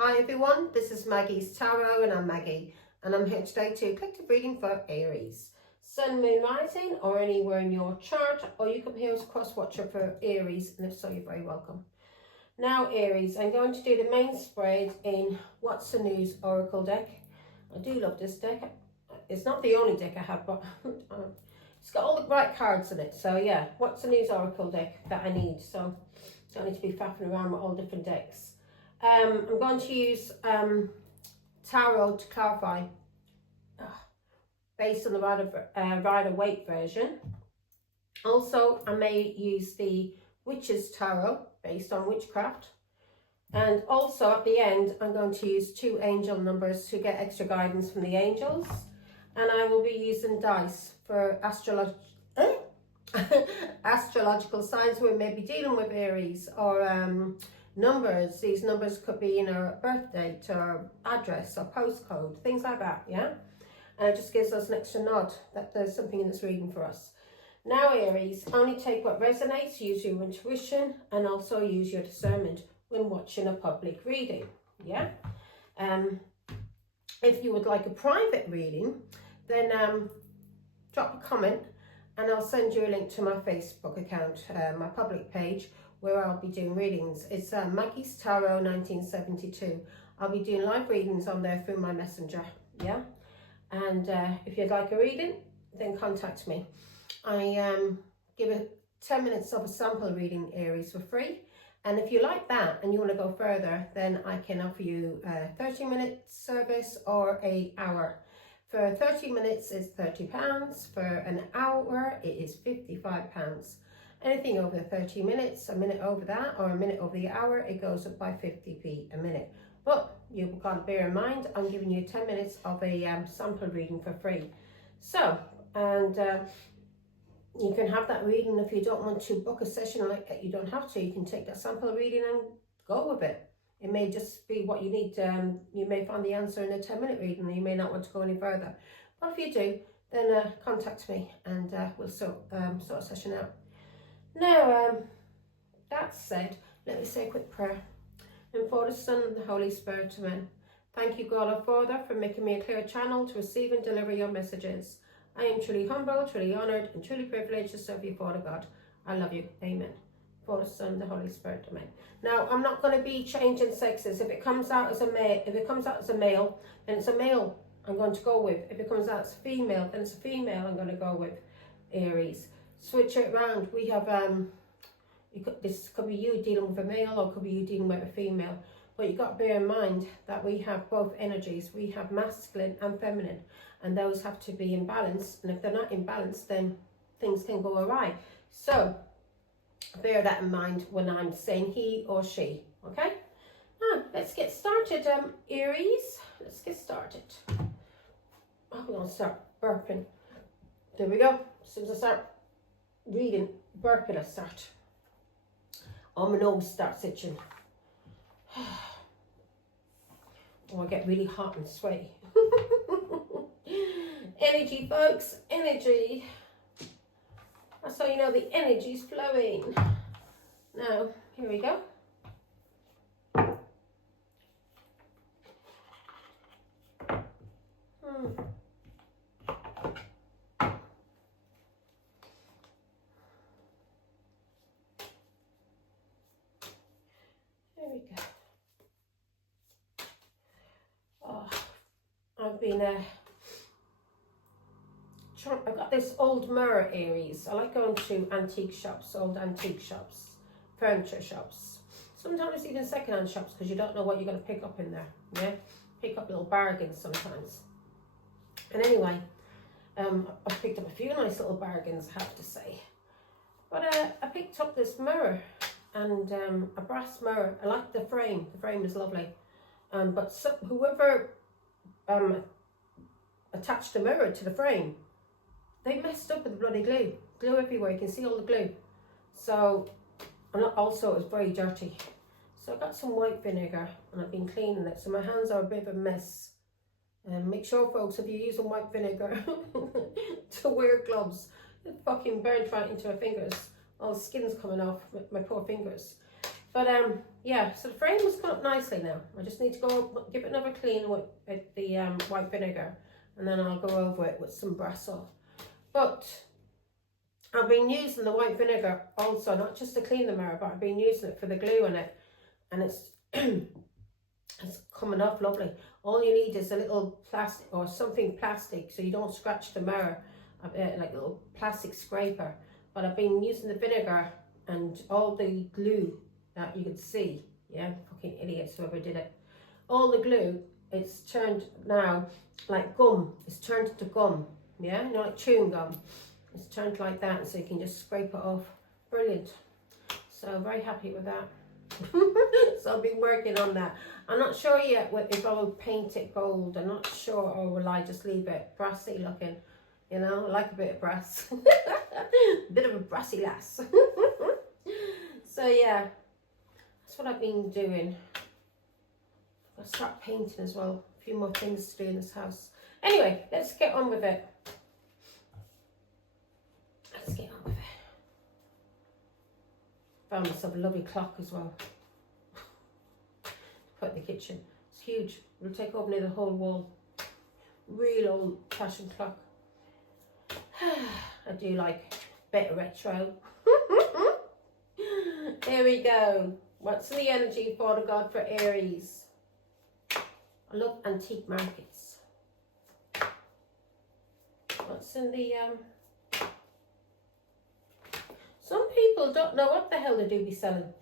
Hi everyone, this is Maggie's Tarot and I'm Maggie and I'm here today to collective reading for Aries. Sun, Moon, Rising or anywhere in your chart, or you come here as a cross watcher for Aries, and if so you're very welcome. Now Aries, I'm going to do the main spread in What's the News Oracle deck. I do love this deck. It's not the only deck I have, but it's got all the right cards in it. So yeah, What's the News Oracle deck that I need. So don't need to be faffing around with all different decks. I'm going to use tarot to clarify based on the Rider-Waite version. Also, I may use the Witch's Tarot based on witchcraft. And also at the end, I'm going to use 2 angel numbers to get extra guidance from the angels. And I will be using dice for astrological signs. We may be dealing with Aries or numbers. These numbers could be in our birth date or address or postcode, things like that, yeah? And it just gives us an extra nod that there's something in this reading for us. Now Aries, only take what resonates, use your intuition and also use your discernment when watching a public reading, yeah? If you would like a private reading, then drop a comment and I'll send you a link to my Facebook account, my public page, where I'll be doing readings. It's Maggie's Tarot 1972. I'll be doing live readings on there through my messenger, yeah? And if you'd like a reading, then contact me. I give it 10 minutes of a sample reading, Aries, for free. And if you like that and you want to go further, then I can offer you a 30-minute service or an hour. For 30 minutes it's £30. For an hour it is £55. Anything over 30 minutes, a minute over that, or a minute over the hour, it goes up by 50p a minute. But you've got to bear in mind, I'm giving you 10 minutes of a sample reading for free. So, and you can have that reading. If you don't want to book a session like that, you don't have to. You can take that sample reading and go with it. It may just be what you need. You may find the answer in a 10-minute reading and you may not want to go any further. But if you do, then contact me and we'll sort a session out. Now, that said, let me say a quick prayer. And for the Son and the Holy Spirit, amen. Thank you, God our Father, for making me a clear channel to receive and deliver your messages. I am truly humble, truly honoured, and truly privileged to serve you, Father God. I love you, amen. For the Son and the Holy Spirit, amen. Now, I'm not going to be changing sexes. If it comes out as a male, then it's a male I'm going to go with. If it comes out as a female, then it's a female I'm going to go with, Aries. Switch it around. We have this could be you dealing with a male or could be you dealing with a female, but you've got to bear in mind that we have both energies. We have masculine and feminine, and those have to be in balance, and if they're not in balance, then things can go awry. So bear that in mind when I'm saying he or she, okay? Now let's get started, Aries. Let's get started. I'm going to start burping. There we go. As soon as I start reading, burping I start. Oh, my nose starts itching. Oh, I get really hot and sweaty. Energy, folks, energy. That's how you know the energy's flowing. Now, here we go. I've got this old mirror, Aries. I like going to antique shops, old antique shops, furniture shops, sometimes even second-hand shops, because you don't know what you're going to pick up in there, yeah? Pick up little bargains sometimes. And anyway, I've picked up a few nice little bargains, I have to say. But I picked up this mirror, and a brass mirror. I like the frame. The frame is lovely. But whoever attached the mirror to the frame, they messed up with the bloody glue. Glue everywhere, you can see all the glue. So, and also it was very dirty. So I got some white vinegar and I've been cleaning it. So my hands are a bit of a mess. Make sure, folks, if you're using white vinegar to wear gloves. It fucking burnt right into my fingers. All the skin's coming off my poor fingers. But yeah, so the frame has come up nicely now. I just need to go give it another clean with the white vinegar, and then I'll go over it with some Brasso. But I've been using the white vinegar also, not just to clean the mirror, but I've been using it for the glue in it, and it's it's coming off lovely. All you need is a little plastic or something plastic so you don't scratch the mirror, like a little plastic scraper. But I've been using the vinegar and all the glue that you could see. Yeah, fucking idiots whoever did it. All the glue, it's turned now like gum. It's turned to gum. Yeah, you know, like chewing gum. It's turned like that, so you can just scrape it off. Brilliant. So very happy with that. So I've been working on that. I'm not sure yet if I will paint it gold. I'm not sure, or will I just leave it brassy looking. You know, I like a bit of brass. A bit of a brassy lass. So yeah, that's what I've been doing. I'll start painting as well. A few more things to do in this house. Anyway, let's get on with it. Let's get on with it. Found myself a lovely clock as well. Put in the kitchen. It's huge. It'll take over near the whole wall. Real old fashioned clock. I do like a bit of retro. Here we go. What's the energy for the god for Aries? I love antique markets. What's in the some people don't know what the hell they do be selling.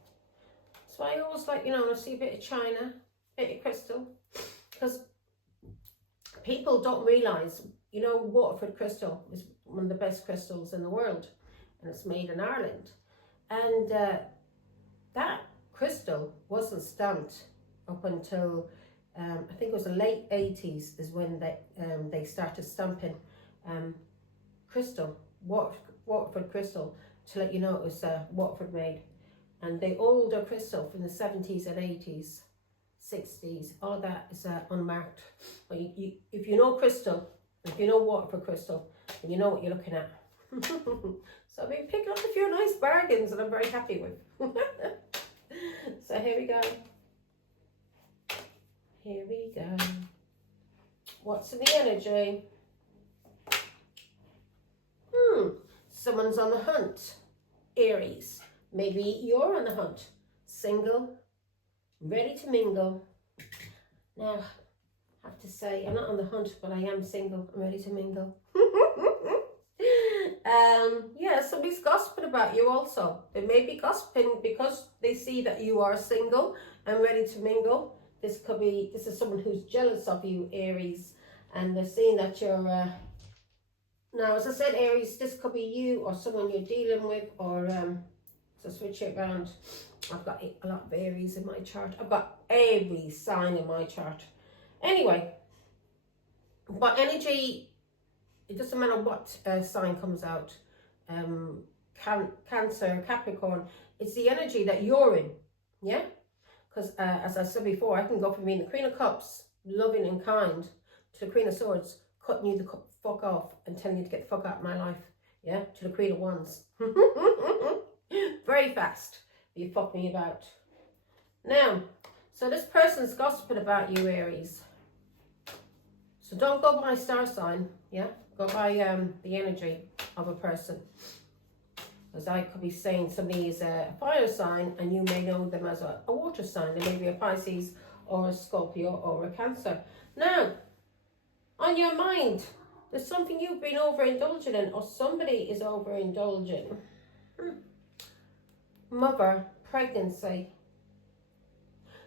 So I always like, you know, I see a bit of china, a bit of crystal, because people don't realise, you know, Waterford crystal is one of the best crystals in the world, and it's made in Ireland. And that crystal wasn't stamped up until I think it was the late 80s is when they started stamping crystal, Waterford crystal, to let you know it was Waterford made. And the older crystal from the 70s and 80s, 60s, all of that is unmarked. But if you know crystal, if you know Waterford crystal, then you know what you're looking at. So I've been picking up a few nice bargains that I'm very happy with. So here we go. Here we go. What's in the energy? Someone's on the hunt. Aries. Maybe you're on the hunt. Single. Ready to mingle. Now, I have to say, I'm not on the hunt, but I am single. I'm ready to mingle. Yeah, somebody's gossiping about you also. They may be gossiping because they see that you are single and ready to mingle. This is someone who's jealous of you, Aries, and they're seeing that you're now, as I said, Aries, this could be you or someone you're dealing with, or so switch it around. I've got a lot of Aries in my chart. I've got every sign in my chart. Anyway, but energy, it doesn't matter what sign comes out. Cancer, Capricorn, it's the energy that you're in, yeah? Because as I said before, I can go from being the Queen of Cups, loving and kind, to the Queen of Swords, cutting you the fuck off and telling you to get the fuck out of my life, yeah? To the Queen of Wands. Very fast, you fuck me about. Now, so this person's gossiping about you, Aries. So don't go by star sign, yeah? Go by the energy of a person. Because I could be saying somebody is a fire sign and you may know them as a water sign. They may be a Pisces or a Scorpio or a Cancer. Now, on your mind, there's something you've been overindulging in, or somebody is overindulging. Mother, pregnancy.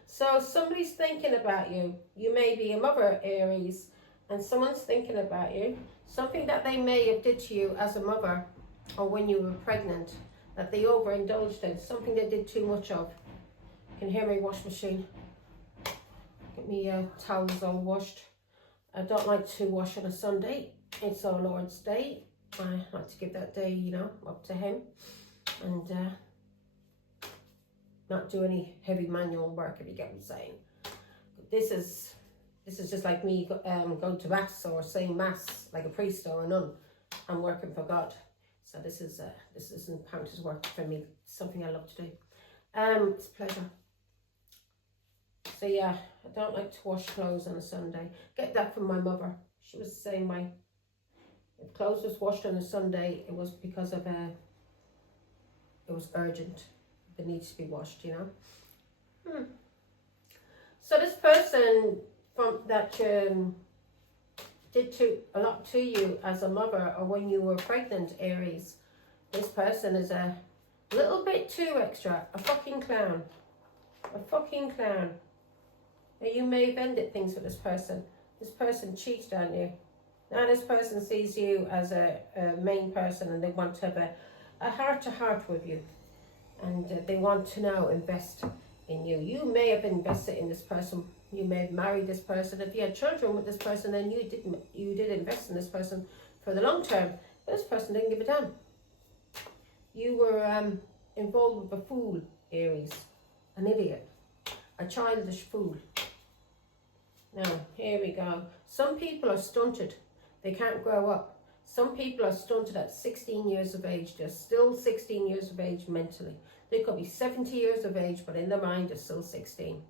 So somebody's thinking about you. You may be a mother, Aries, and someone's thinking about you. Something that they may have did to you as a mother or when you were pregnant that they overindulged in. Something they did too much of. You can hear my wash machine. Get me towels all washed. I don't like to wash on a Sunday. It's our Lord's Day. I like to give that day, you know, up to him. And not do any heavy manual work, if you get what I'm saying. This is just like me going to mass or saying mass like a priest or a nun. I'm working for God. So this isn't counted as work for me. It's something I love to do. It's a pleasure. So yeah, I don't like to wash clothes on a Sunday. Get that from my mother. She was the same way. If clothes was washed on a Sunday, it was because of it was urgent. It needs to be washed, you know. So this person from that did a lot to you as a mother, or when you were pregnant, Aries, this person is a little bit too extra. A fucking clown. A fucking clown. Now you may have ended things with this person. This person cheated on you. Now this person sees you as a main person, and they want to have a heart-to-heart with you. And they want to now invest in you. You may have invested in this person. You may have married this person. If you had children with this person, then you did invest in this person for the long term. But this person didn't give a damn. You were involved with a fool, Aries. An idiot. A childish fool. Now, here we go. Some people are stunted. They can't grow up. Some people are stunted at 16 years of age. They're still 16 years of age mentally. They could be 70 years of age, but in their mind they're still 16.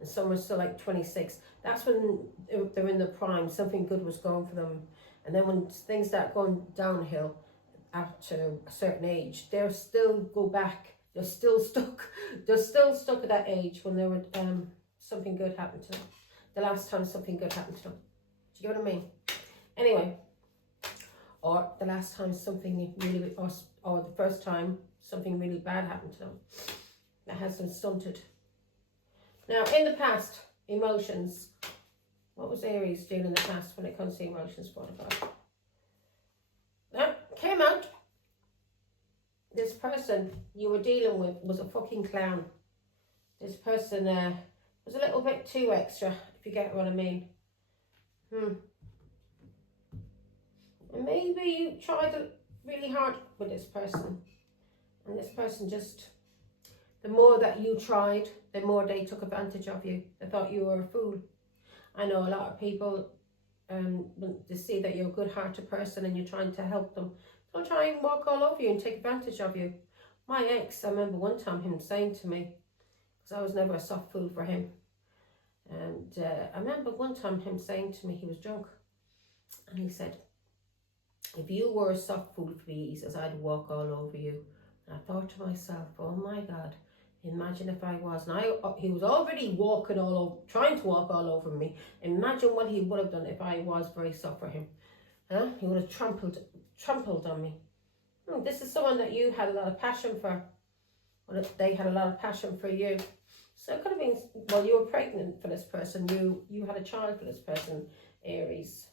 And some are still like 26. That's when they're in the prime. Something good was going for them. And then when things start going downhill after a certain age, they'll still go back. They're still stuck. They're still stuck at that age when they were something good happened to them. The last time something good happened to them. Do you get what I mean? Anyway. Or the last time something really, or the first time something really bad happened to them. That has them stunted. Now, in the past, emotions. What was Aries doing in the past when it comes to emotions? What about? Now, came out. This person you were dealing with was a fucking clown. This person was a little bit too extra, if you get what I mean. And maybe you tried really hard with this person. And this person just, the more that you tried, the more they took advantage of you. They thought you were a fool. I know a lot of people, they see that you're a good-hearted person and you're trying to help them. They'll try and walk all over you and take advantage of you. My ex, I remember one time him saying to me, because I was never a soft fool for him. And I remember one time him saying to me, he was drunk. And he said, if you were a soft fool for me, he says, I'd walk all over you. And I thought to myself, oh my God, imagine if I was. And he was already walking all over, trying to walk all over me. Imagine what he would have done if I was very soft for him. He would have trampled on me. This is someone that you had a lot of passion for. Or they had a lot of passion for you. So it could have been, well, you were pregnant for this person. You had a child for this person, Aries.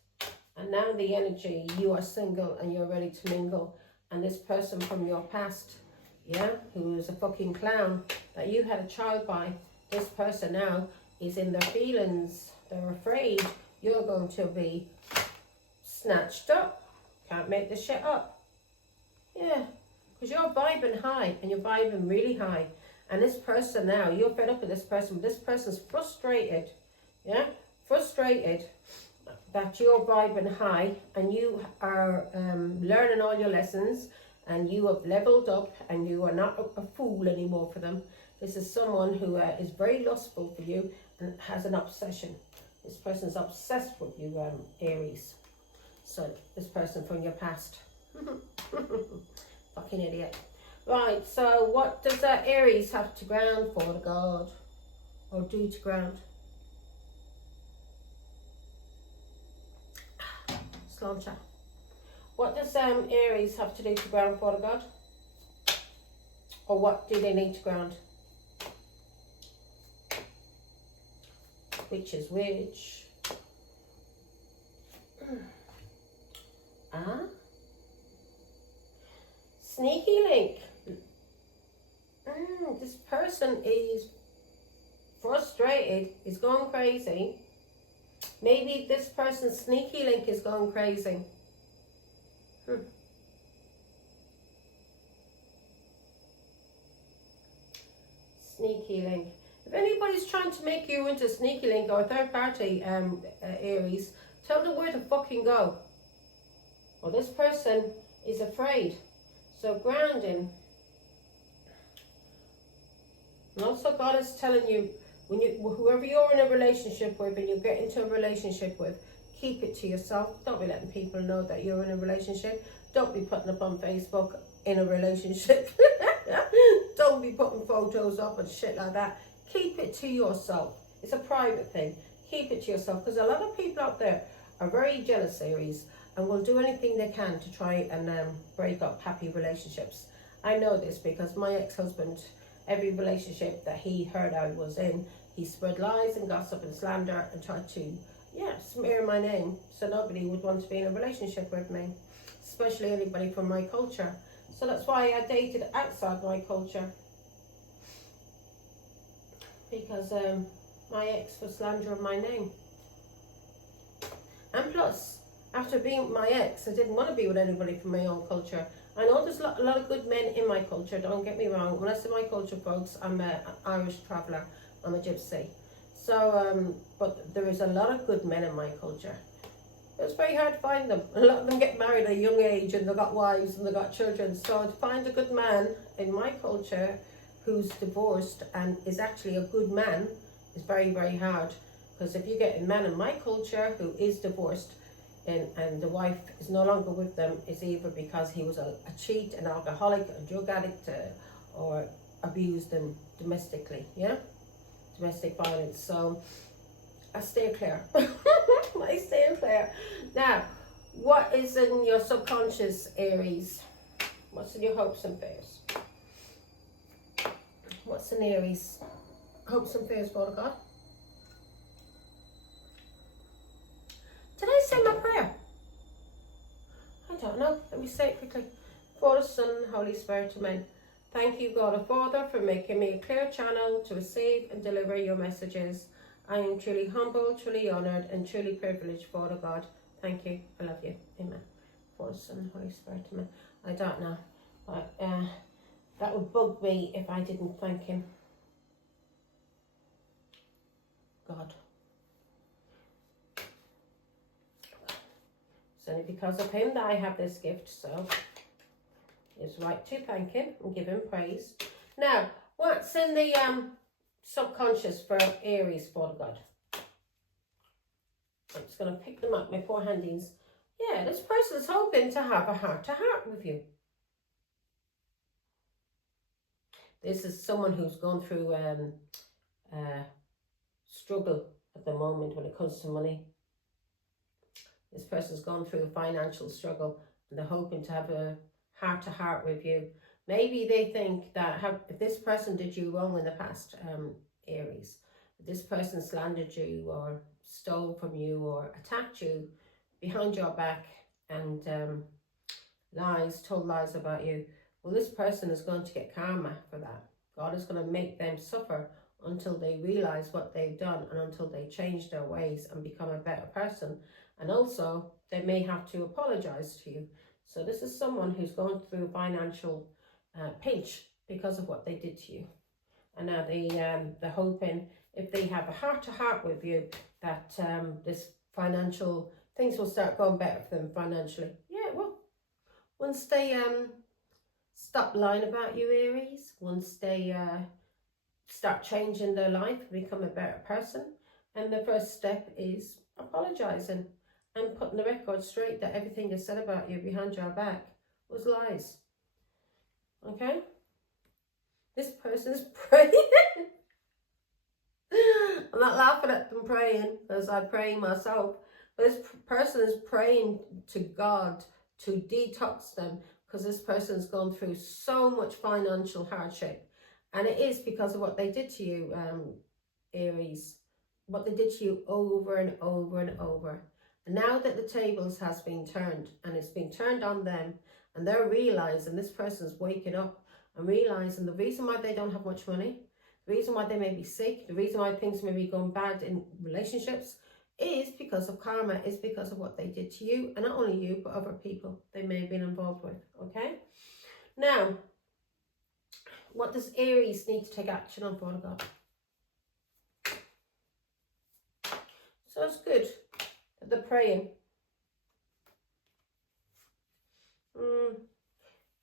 And now the energy, you are single and you're ready to mingle. And this person from your past, who is a fucking clown, that you had a child by, this person now is in their feelings. They're afraid you're going to be snatched up. Can't make this shit up. Yeah, because you're vibing high and you're vibing really high. And this person now, you're fed up with this person, but this person's frustrated. Frustrated that you're vibing high and you are learning all your lessons and you have leveled up and you are not a fool anymore for them. This is someone who is very lustful for you and has an obsession. This person's obsessed with you, Aries. So this person from your past. Fucking idiot. Right, so what does that Aries have to ground for the God? Or do to ground? Slancha. What does Aries have to do to ground for the God? Or what do they need to ground? Which is which? Sneaky link. This person is frustrated, is going crazy. Maybe this person's sneaky link is going crazy. Sneaky link. If anybody's trying to make you into sneaky link or third party, Aries, tell them where to fucking go. Well, this person is afraid. So grounding. And also God is telling you, whoever you're in a relationship with and you get into a relationship with, keep it to yourself. Don't be letting people know that you're in a relationship. Don't be putting up on Facebook in a relationship. Don't be putting photos up and shit like that. Keep it to yourself. It's a private thing. Keep it to yourself, because a lot of people out there are very jealous, Aries, and will do anything they can to try and break up happy relationships. I know this because my ex-husband, every relationship that he heard I was in, he spread lies and gossip and slander and tried to, smear my name so nobody would want to be in a relationship with me, especially anybody from my culture. So that's why I dated outside my culture, because my ex was slandering my name. And plus, after being with my ex, I didn't want to be with anybody from my own culture. I know there's a lot of good men in my culture, don't get me wrong. When I say my culture, folks, I'm an Irish traveller, I'm a gypsy. So, but there is a lot of good men in my culture. It's very hard to find them. A lot of them get married at a young age and they've got wives and they've got children. So to find a good man in my culture who's divorced and is actually a good man is very, very hard. Because if you get a man in my culture who is divorced and the wife is no longer with them, it's either because he was a cheat, an alcoholic, a drug addict, or abused them domestically, domestic violence. So I stay clear. I stay clear. Now, what is in your subconscious, Aries? What's in your hopes and fears? What's in Aries? Hopes and fears, Father God. Did I say my prayer? I don't know. Let me say it quickly. Father, Son, Holy Spirit, amen. Thank you, God the Father, for making me a clear channel to receive and deliver your messages. I am truly humble, truly honoured, and truly privileged, Father God. Thank you. I love you. Amen. Father, Son, Holy Spirit, amen. I don't know. But that would bug me if I didn't thank him. God. It's only because of him that I have this gift, so it's right to thank him and give him praise. Now, what's in the subconscious for Aries, Father God? I'm just going to pick them up, my four handies. Yeah, this person is hoping to have a heart-to-heart with you. This is someone who's gone through struggle at the moment when it comes to money. This person's gone through a financial struggle and they're hoping to have a heart-to-heart with you. Maybe they think that if this person did you wrong in the past, Aries, if this person slandered you or stole from you or attacked you behind your back and told lies about you, well, this person is going to get karma for that. God is going to make them suffer until they realize what they've done and until they change their ways and become a better person. And also, they may have to apologize to you. So this is someone who's going through a financial pinch because of what they did to you. And now they're hoping, if they have a heart-to-heart with you, that this financial things will start going better for them financially. Yeah, well, once they stop lying about you, Aries, once they start changing their life, become a better person, and the first step is apologizing and putting the record straight that everything they said about you behind your back was lies. Okay? This person's praying. I'm not laughing at them praying, because I'm praying myself. But this person is praying to God to detox them, because this person's gone through so much financial hardship. And it is because of what they did to you, Aries. What they did to you over and over and over. And now that the tables has been turned, and it's been turned on them, and they're realizing, this person's waking up and realizing the reason why they don't have much money, the reason why they may be sick, the reason why things may be going bad in relationships is because of karma, is because of what they did to you, and not only you, but other people they may have been involved with, okay? Now, what does Aries need to take action on, Father God? So it's good that they're praying.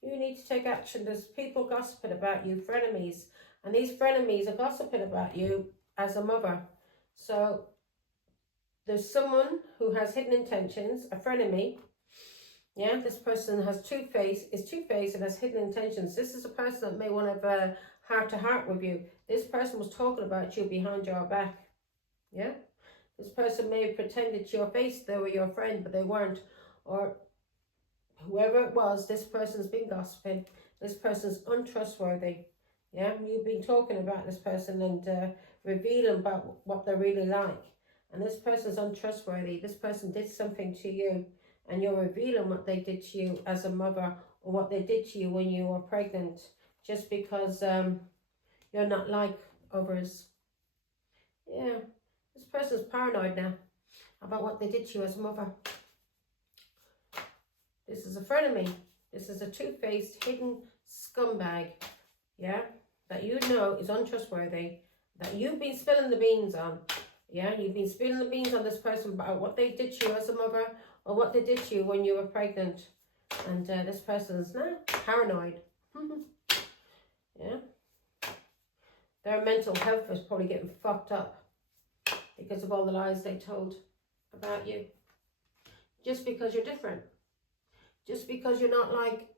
You need to take action. There's people gossiping about you, frenemies, And these frenemies are gossiping about you as a mother. So there's someone who has hidden intentions, a frenemy. Yeah, this person has two-faced and has hidden intentions. This is a person that may want to have a heart-to-heart with you. This person was talking about you behind your back. Yeah? This person may have pretended to your face they were your friend, but they weren't. Or whoever it was, this person's been gossiping. This person's untrustworthy. Yeah, you've been talking about this person and revealing about what they're really like. And this person's untrustworthy. This person did something to you, and you're revealing what they did to you as a mother, or what they did to you when you were pregnant, just because you're not like others. Yeah, this person's paranoid now about what they did to you as a mother. This is a frenemy. This is a two-faced, hidden scumbag, yeah, that you know is untrustworthy, that you've been spilling the beans on. Yeah, you've been spilling the beans on this person about what they did to you as a mother, or what they did to you when you were pregnant. And this person's now paranoid. Yeah. Their mental health is probably getting fucked up because of all the lies they told about you. Just because you're different. Just because you're not like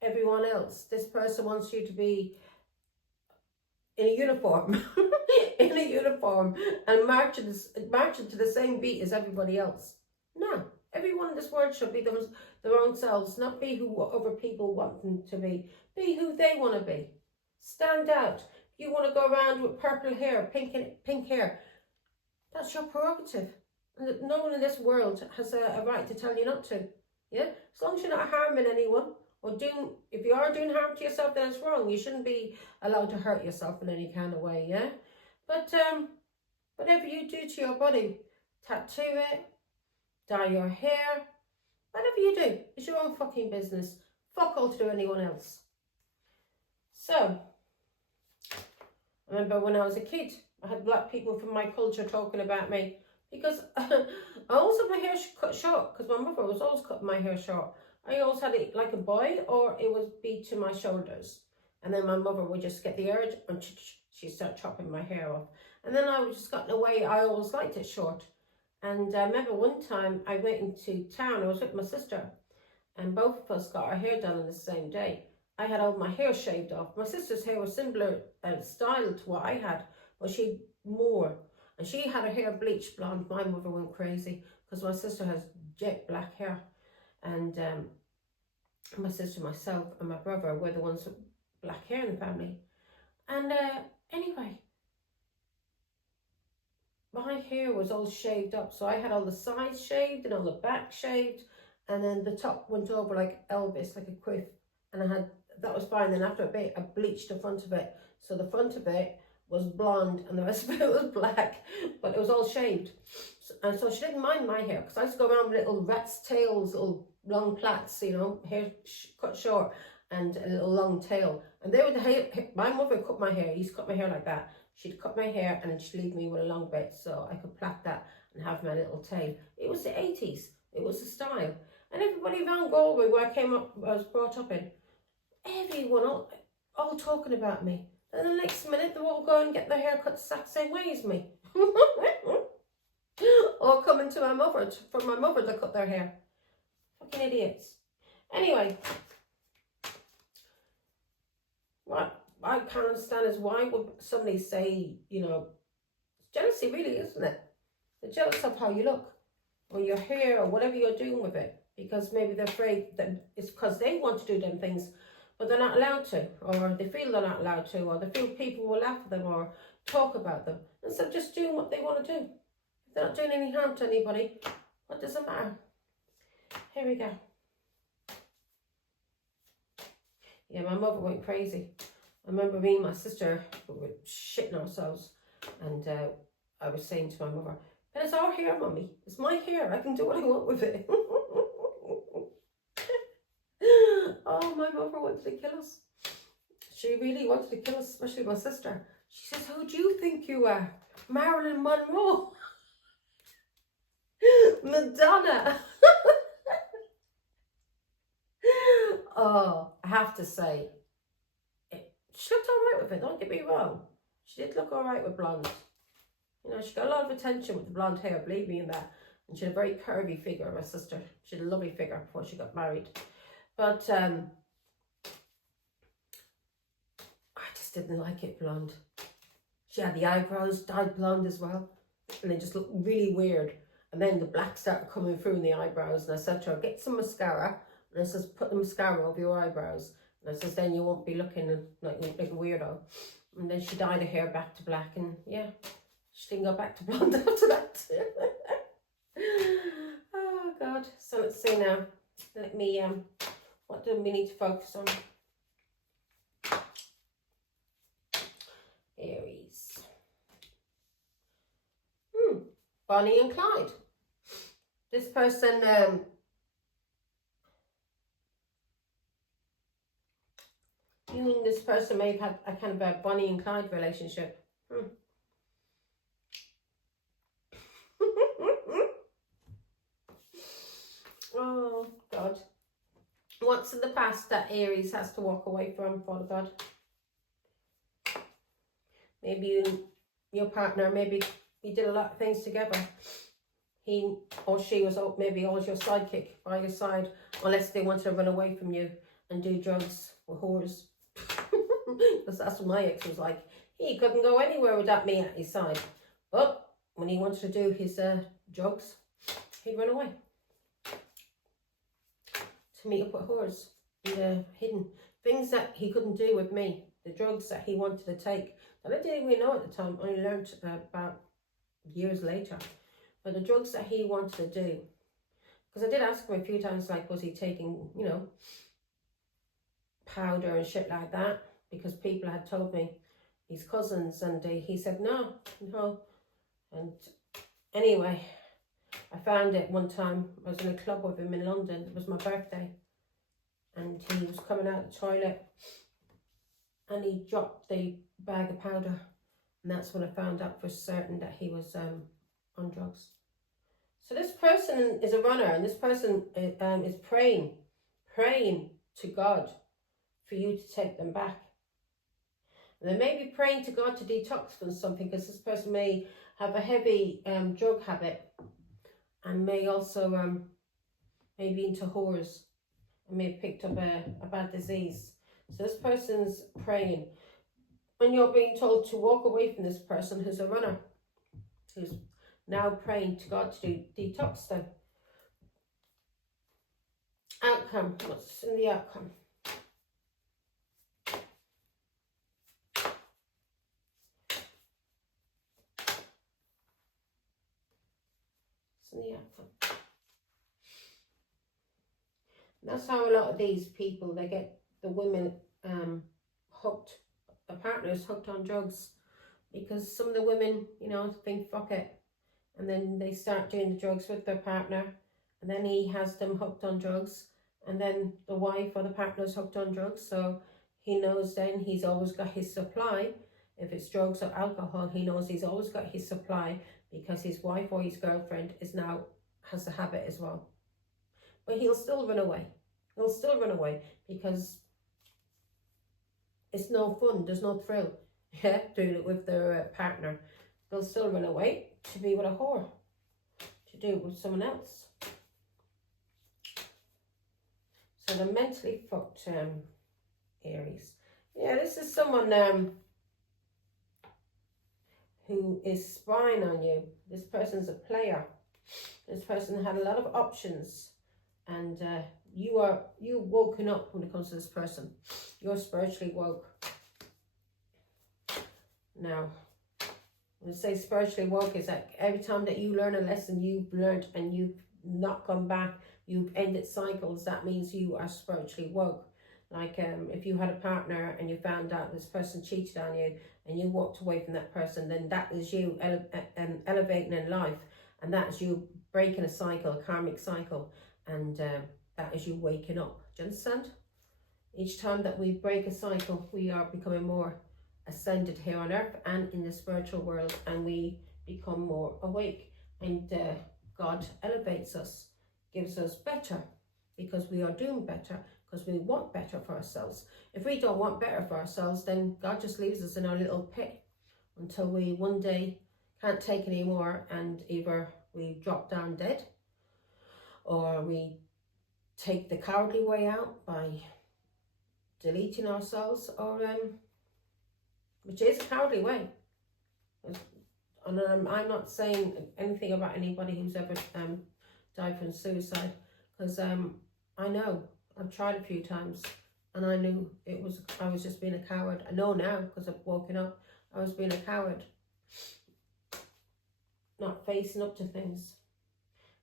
everyone else. This person wants you to be in a uniform. In a uniform and marching to the same beat as everybody else. No. Everyone in this world should be their own selves, not be who other people want them to be. Be who they want to be. Stand out. If you want to go around with purple hair, pink hair, that's your prerogative. And no one in this world has a right to tell you not to. Yeah? As long as you're not harming anyone, or if you are doing harm to yourself, then it's wrong. You shouldn't be allowed to hurt yourself in any kind of way, yeah? But whatever you do to your body, tattoo it, dye your hair, whatever you do, it's your own fucking business. Fuck all to do anyone else. So, I remember when I was a kid, I had black people from my culture talking about me because I always had my hair cut short because my mother was always cutting my hair short. I always had it like a boy, or it would be to my shoulders. And then my mother would just get the urge and she'd start chopping my hair off. And then I just got in the way. I always liked it short. And I remember one time I went into town. I was with my sister, and both of us got our hair done on the same day. I had all my hair shaved off. My sister's hair was similar style to what I had, but she more. And she had her hair bleached blonde. My mother went crazy because my sister has jet black hair. And my sister, myself, and my brother were the ones with black hair in the family. And anyway, my hair was all shaved up. So I had all the sides shaved and all the back shaved. And then the top went over like Elvis, like a quiff. And that was fine. Then after a bit, I bleached the front of it. So the front of it was blonde and the rest of it was black, but it was all shaved. And so she didn't mind my hair, because I used to go around with little rat's tails, little long plaits, you know, hair cut short and a little long tail. And they would my mother cut my hair. Used to cut my hair like that. She'd cut my hair and then she'd leave me with a long bit so I could plait that and have my little tail. It was the 80s. It was the style. And everybody around Galway, where I was brought up in, everyone all talking about me. And the next minute, they're all going and get their hair cut the exact same way as me. Or coming to my mother, for my mother to cut their hair. Fucking idiots. Anyway, what I can't understand is, why would somebody say, you know, it's jealousy really, isn't it? They're jealous of how you look, or your hair, or whatever you're doing with it. Because maybe they're afraid that it's because they want to do them things, but they're not allowed to, or they feel they're not allowed to, or they feel people will laugh at them or talk about them, instead of just doing what they want to do. If they're not doing any harm to anybody, what does it matter? Here we go. Yeah, my mother went crazy. I remember me and my sister were shitting ourselves, and I was saying to my mother, but it's our hair, Mummy. It's my hair. I can do what I want with it. Oh, my mother wanted to kill us. She really wanted to kill us, especially my sister. She says, who do you think you are? Marilyn Monroe? Madonna? Oh, I have to say, she looked all right with it, don't get me wrong. She did look all right with blonde. You know, she got a lot of attention with the blonde hair, believe me in that. And she had a very curvy figure, my sister. She had a lovely figure before she got married. But I just didn't like it blonde. She had the eyebrows dyed blonde as well. And they just looked really weird. And then the black started coming through in the eyebrows. And I said to her, get some mascara. And I says, put the mascara over your eyebrows. And I says, then you won't be looking like a weirdo. And then she dyed her hair back to black. And yeah, she didn't go back to blonde after that. Oh, God. So let's see now. Let me, what do we need to focus on? Aries. Bonnie and Clyde. This person, you and this person may have had a kind of a Bonnie and Clyde relationship. Oh, God. What's in the past that Aries has to walk away from, Father God? Maybe your partner, maybe you did a lot of things together. He or she was maybe always your sidekick by your side, unless they wanted to run away from you and do drugs or whores. Because that's what my ex was like. He couldn't go anywhere without me at his side. But when he wanted to do his drugs, he'd run away to meet up with whores and hidden things that he couldn't do with me. The drugs that he wanted to take that I didn't even know at the time. I only learned about years later. But the drugs that he wanted to do, because I did ask him a few times, like, was he taking, you know, powder and shit like that? Because people had told me, his cousins, and he said no. And anyway, I found it one time. I was in a club with him in London. It was my birthday, and he was coming out the toilet, and he dropped the bag of powder, and that's when I found out for certain that he was on drugs. So this person is a runner, and this person is praying to God for you to take them back. And they may be praying to God to detox from something, because this person may have a heavy drug habit, and may also may be into whores, and may have picked up a bad disease. So this person's praying, and you're being told to walk away from this person who's a runner, who's now praying to God to detox them. Outcome. What's in the outcome? What's in the outcome? And that's how a lot of these people, they get the women hooked, the partners hooked on drugs, because some of the women, you know, think fuck it. And then they start doing the drugs with their partner, and then he has them hooked on drugs, and then the wife or the partner's hooked on drugs, so he knows then he's always got his supply. If it's drugs or alcohol, he knows he's always got his supply, because his wife or his girlfriend has the habit as well. But he'll still run away. He'll still run away, because it's no fun, there's no thrill doing it with their partner. They'll still run away to be with a whore, to do it with someone else. So they're mentally fucked, Aries. Yeah, this is someone who is spying on you. This person's a player. This person had a lot of options, and you're woken up when it comes to this person. You're spiritually woke. Now, when I say spiritually woke, is that every time that you learn a lesson you've learned and you've not come back, you've ended cycles, that means you are spiritually woke. Like if you had a partner and you found out this person cheated on you and you walked away from that person, then that is you elevating in life, and that is you breaking a cycle, a karmic cycle, and that is you waking up. Do you understand? Each time that we break a cycle, we are becoming more ascended here on earth and in the spiritual world, and we become more awake, and God elevates us, gives us better, because we are doing better, because we want better for ourselves. If we don't want better for ourselves, then God just leaves us in our little pit until we one day can't take anymore, and either we drop down dead, or we take the cowardly way out by deleting ourselves, or which is a cowardly way. And I'm not saying anything about anybody who's ever died from suicide, because I know I've tried a few times, and I knew I was just being a coward. I know now because I've woken up. I was being a coward, not facing up to things.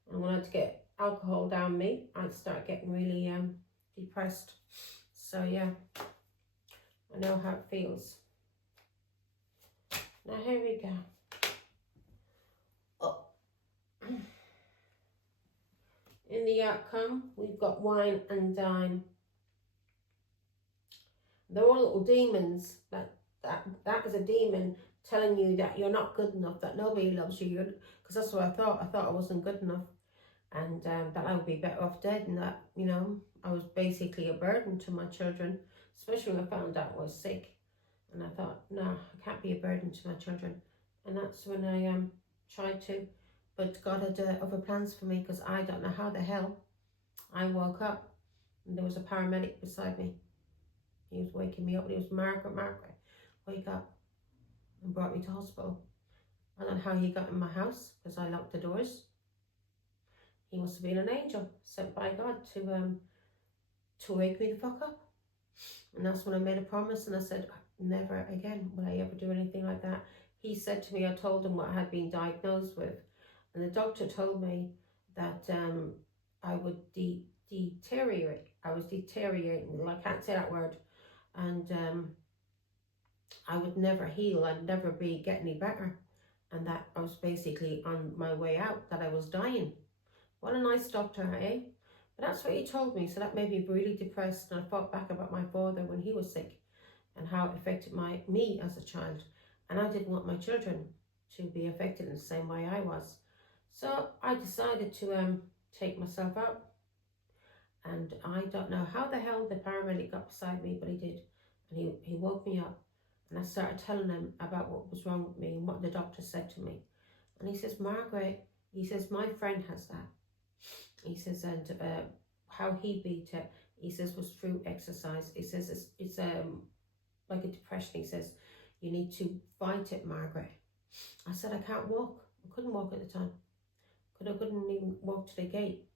And when I had to get alcohol down me, I'd start getting really depressed. So yeah, I know how it feels. Now here we go. Oh. In the outcome, we've got wine and dine. They're all little demons. That is a demon telling you that you're not good enough, that nobody loves you. Because that's what I thought. I thought I wasn't good enough, and that I would be better off dead, and that, you know, I was basically a burden to my children, especially when I found out I was sick. And I thought, no, I can't be a burden to my children. And that's when I tried to. But God had other plans for me, because I don't know how the hell I woke up and there was a paramedic beside me. He was waking me up, and he was, Margaret, wake up, and brought me to hospital. I don't know how he got in my house, because I locked the doors. He must have been an angel sent by God to wake me the fuck up. And that's when I made a promise, and I said, never again will I ever do anything like that. He said to me, I told him what I had been diagnosed with, and the doctor told me that I would deteriorate. I was deteriorating. Well, I can't say that word. And I would never heal. I'd never get any better. And that I was basically on my way out, that I was dying. What a nice doctor, eh? But that's what he told me. So that made me really depressed. And I thought back about my father when he was sick, and how it affected me as a child. And I didn't want my children to be affected in the same way I was. So I decided to take myself out. And I don't know how the hell the paramedic got beside me, but he did. And he woke me up. And I started telling him about what was wrong with me and what the doctor said to me. And he says, Margaret, he says, my friend has that. He says, and how he beat it, he says, was through exercise. He says, it's like a depression. He says, you need to fight it, Margaret. I said, I can't walk. I couldn't walk at the time. I couldn't even walk to the gate.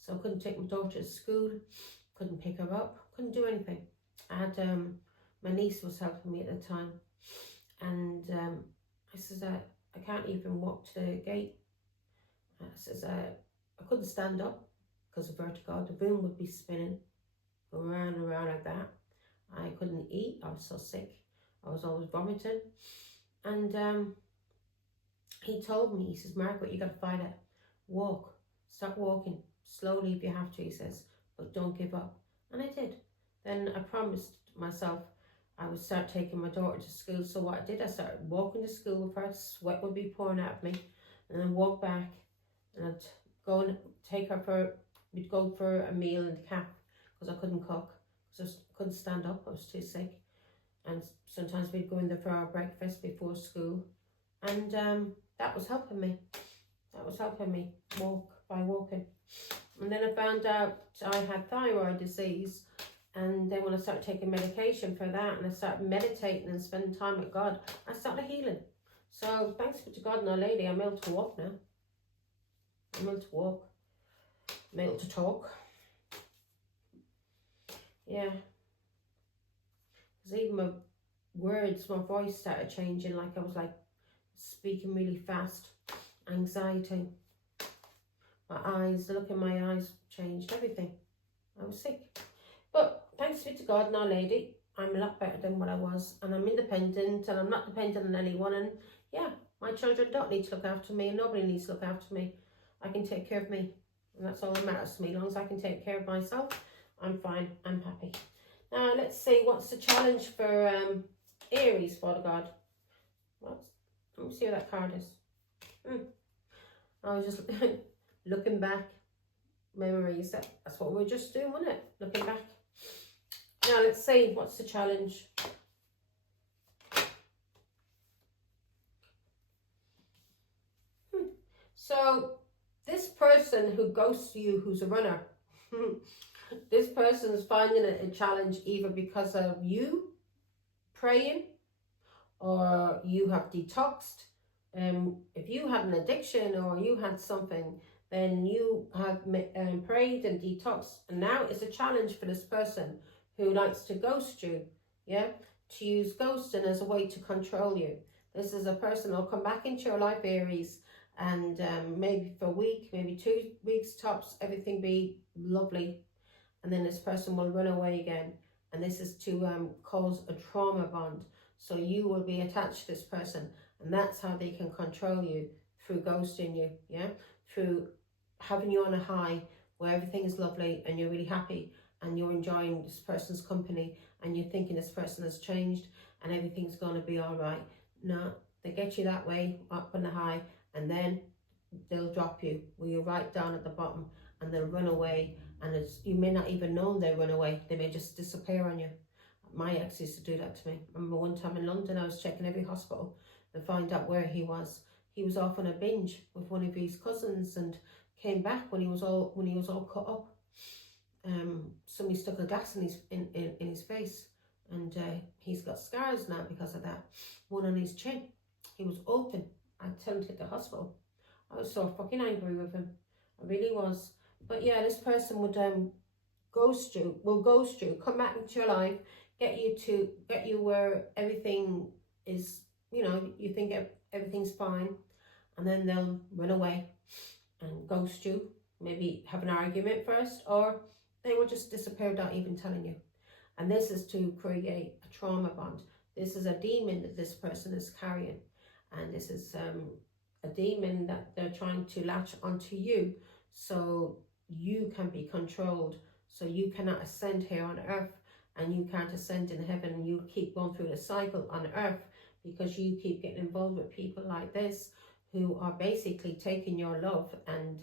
So I couldn't take my daughter to school, couldn't pick her up, couldn't do anything. I had, my niece was helping me at the time. And I said, I can't even walk to the gate. I says, I couldn't stand up because of vertigo. The room would be spinning, going round and round like that. I couldn't eat. I was so sick. I was always vomiting. And he told me, he says, Margaret, you got to fight it. Walk. Start walking. Slowly if you have to, he says, but don't give up. And I did. Then I promised myself I would start taking my daughter to school. So what I did, I started walking to school with her. Sweat would be pouring out of me. And then walk back. And I'd go and take her we'd go for a meal in the camp, because I couldn't cook. Because I couldn't stand up. I was too sick. And sometimes we'd go in there for our breakfast before school. And that was helping me. That was helping me walk by walking. And then I found out I had thyroid disease. And then when I started taking medication for that, and I started meditating and spending time with God, I started healing. So thanks be to God and Our Lady, I'm able to walk now. I'm able to walk. I'm able to talk. Yeah. Because even my words, my voice started changing. Like I was like speaking really fast. Anxiety. My eyes, the look in my eyes changed. Everything. I was sick. But thanks be to God and Our Lady, I'm a lot better than what I was. And I'm independent, and I'm not dependent on anyone. And yeah, my children don't need to look after me, and nobody needs to look after me. I can take care of me. And that's all that matters to me. As long as I can take care of myself, I'm fine. I'm happy. Now, let's see what's the challenge for Aries, Father God. Let me see what that card is. I was just looking back. Memories. That's what we were just doing, wasn't it? Looking back. Now let's see, what's the challenge? So this person who ghosts you, who's a runner, this person is finding it a challenge either because of you praying or you have detoxed. If you had an addiction or you had something, then you have prayed and detoxed, and now it's a challenge for this person who likes to ghost you, yeah, to use ghosting as a way to control you. This is a person who'll come back into your life, Aries, and maybe for a week, maybe 2 weeks tops, everything be lovely, and then this person will run away again, and this is to cause a trauma bond. So you will be attached to this person, and that's how they can control you, through ghosting you, yeah, through having you on a high where everything is lovely and you're really happy and you're enjoying this person's company and you're thinking this person has changed and everything's going to be all right. No, they get you that way up on the high, and then they'll drop you where you're right down at the bottom, and they'll run away, and you may not even know they run away. They may just disappear on you. My ex used to do that to me. I remember one time in London, I was checking every hospital to find out where he was. He was off on a binge with one of his cousins and came back when he was all cut up. Somebody stuck a glass in his face, and he's got scars now because of that. One on his chin. He was open. I tell him to the hospital. I was so fucking angry with him. I really was. But yeah, this person would ghost you, come back into your life, get you where everything is, you think everything's fine, and then they'll run away and ghost you, maybe have an argument first, or they will just disappear without even telling you. And this is to create a trauma bond. This is a demon that this person is carrying, and this is a demon that they're trying to latch onto you so you can be controlled, so you cannot ascend here on earth, and you can't ascend in heaven, and you keep going through the cycle on earth because you keep getting involved with people like this who are basically taking your love and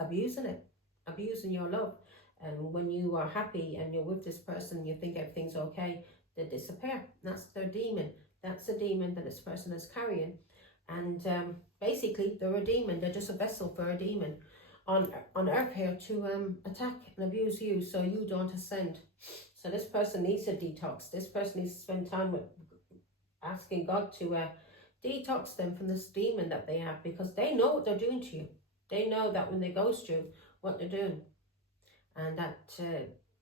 abusing your love. And when you are happy and you're with this person, you think everything's okay, they disappear. That's their demon. That's a demon that this person is carrying. And basically, they're a demon. They're just a vessel for a demon on earth here to attack and abuse you so you don't ascend. So this person needs a detox. This person needs to spend time with asking God to detox them from this demon that they have, because they know what they're doing to you. They know that when they ghost you, what they're doing. And that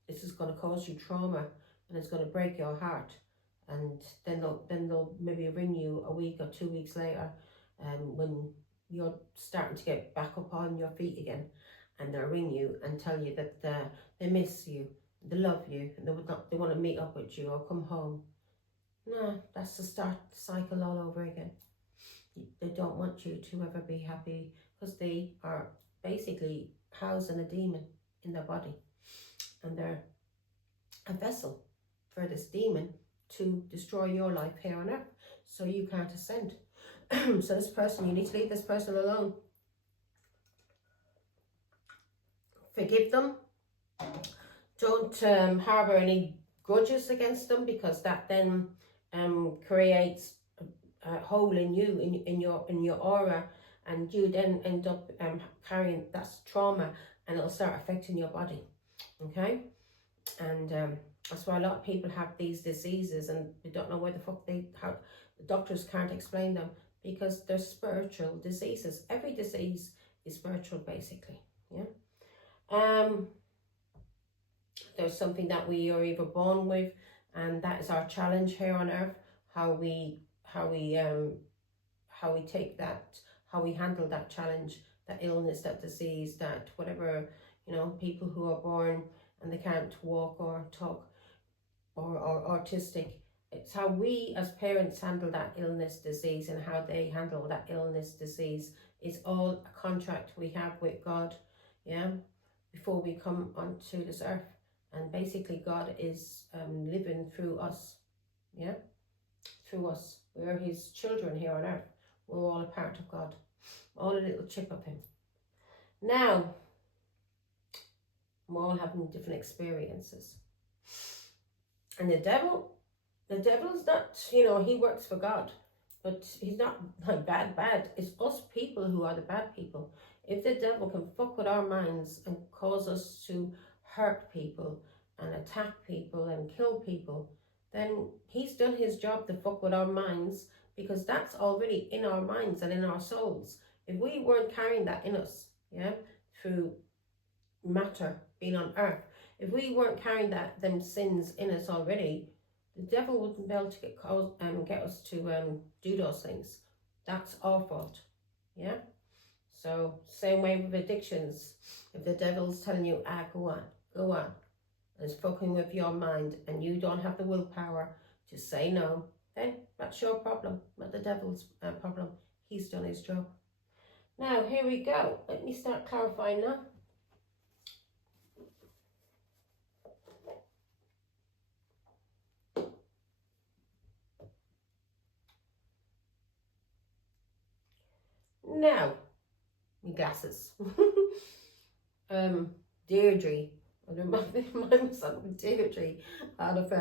this is going to cause you trauma, and it's going to break your heart. And then they'll maybe ring you a week or 2 weeks later, when you're starting to get back up on your feet again, and they'll ring you and tell you that they miss you, they love you, and they want to meet up with you or come home. No, that's to start the cycle all over again. They don't want you to ever be happy, because they are basically housing a demon in their body, and they're a vessel for this demon to destroy your life here on earth so you can't ascend. So this person, you need to leave this person alone. Forgive them. Don't harbor any grudges against them, because that then creates a hole in you, in your aura, and you then end up carrying that trauma, and it'll start affecting your body. Okay? And that's why a lot of people have these diseases, and they don't know where the fuck the doctors can't explain them, because they're spiritual diseases. Every disease is spiritual, basically. Yeah. There's something that we are either born with, and that is our challenge here on earth. How we take that, how we handle that challenge, that illness, that disease, that whatever, people who are born and they can't walk or talk, or autistic. It's how we as parents handle that illness, disease, and how they handle that illness, disease. It's all a contract we have with God, yeah, before we come onto this earth. And basically God is living through us, yeah, through us. We're his children here on earth. We're all a part of God, all a little chip of him. Now, we're all having different experiences. And the devil's not, he works for God, but he's not like bad. It's us people who are the bad people. If the devil can fuck with our minds and cause us to hurt people and attack people and kill people, then he's done his job to fuck with our minds, because that's already in our minds and in our souls. If we weren't carrying that in us, through matter being on earth, if we weren't carrying them sins in us already, the devil wouldn't be able to get us to do those things. That's our fault. Yeah. So same way with addictions. If the devil's telling you, go on, and it's fucking with your mind, and you don't have the willpower to say no, then that's your problem, not the devil's problem. He's done his job. Now here we go. Let me start clarifying now. Now, my glasses. Deirdre. I remember mine was on Deirdre out of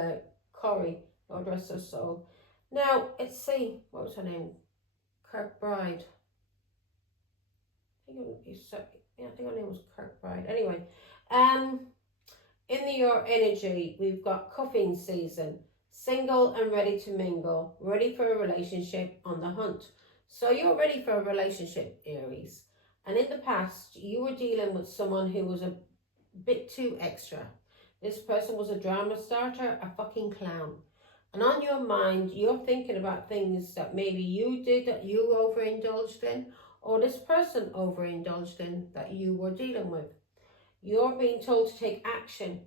Corrie, God rest her soul. Now, let's see, what was her name? Kirkbride. I think her name was Kirkbride. Anyway, in your energy, we've got cuffing season, single and ready to mingle, ready for a relationship, on the hunt. So you're ready for a relationship, Aries. And in the past, you were dealing with someone who was a bit too extra. This person was a drama starter, a fucking clown. And on your mind, you're thinking about things that maybe you did that you overindulged in, or this person overindulged in that you were dealing with. You're being told to take action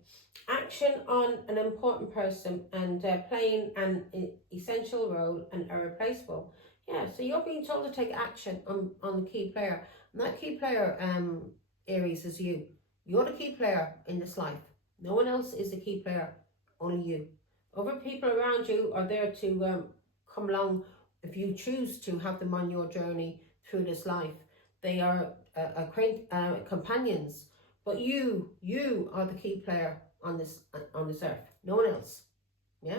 on an important person, and playing an essential role and irreplaceable. Yeah, so you're being told to take action on the key player. And that key player, Aries, is you. You're the key player in this life. No one else is the key player, only you. Other people around you are there to come along if you choose to have them on your journey through this life. They are companions, but you are the key player on this earth. No one else. Yeah,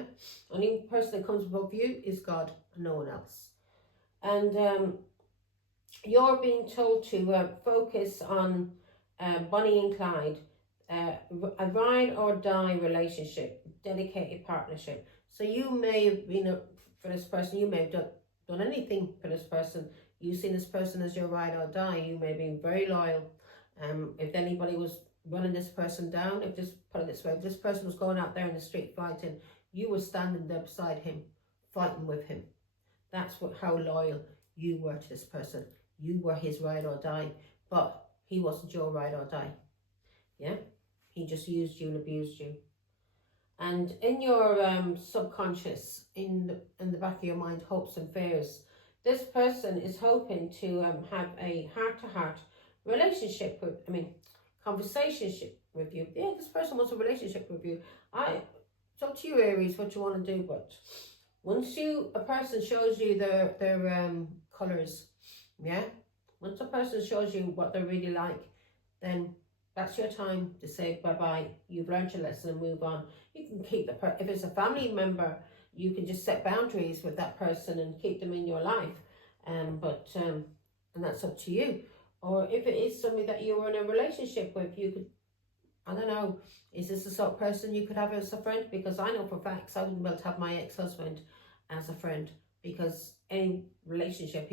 only person that comes above you is God, and no one else. And you're being told to focus on Bonnie and Clyde, a ride or die relationship, dedicated partnership. So you may have been for this person, you may have done anything for this person. You've seen this person as your ride or die. You may have been very loyal. If anybody was running this person down, if this person was going out there in the street fighting, you were standing there beside him, fighting with him. That's how loyal you were to this person. You were his ride or die, but he wasn't your ride or die. Yeah, he just used you and abused you. And in your subconscious, in the back of your mind, hopes and fears, this person is hoping to have a heart-to-heart relationship conversation with you. Yeah, this person wants a relationship with you. It's up to you, Aries, what you want to do. But once a person shows you their colours, yeah, once a person shows you what they're really like, then that's your time to say bye-bye. You've learned your lesson and move on. You can keep if it's a family member, you can just set boundaries with that person and keep them in your life. And that's up to you. Or if it is somebody that you were in a relationship with, you could, I don't know, is this the sort of person you could have as a friend? Because I know for facts I wouldn't be able to have my ex-husband as a friend, because any relationship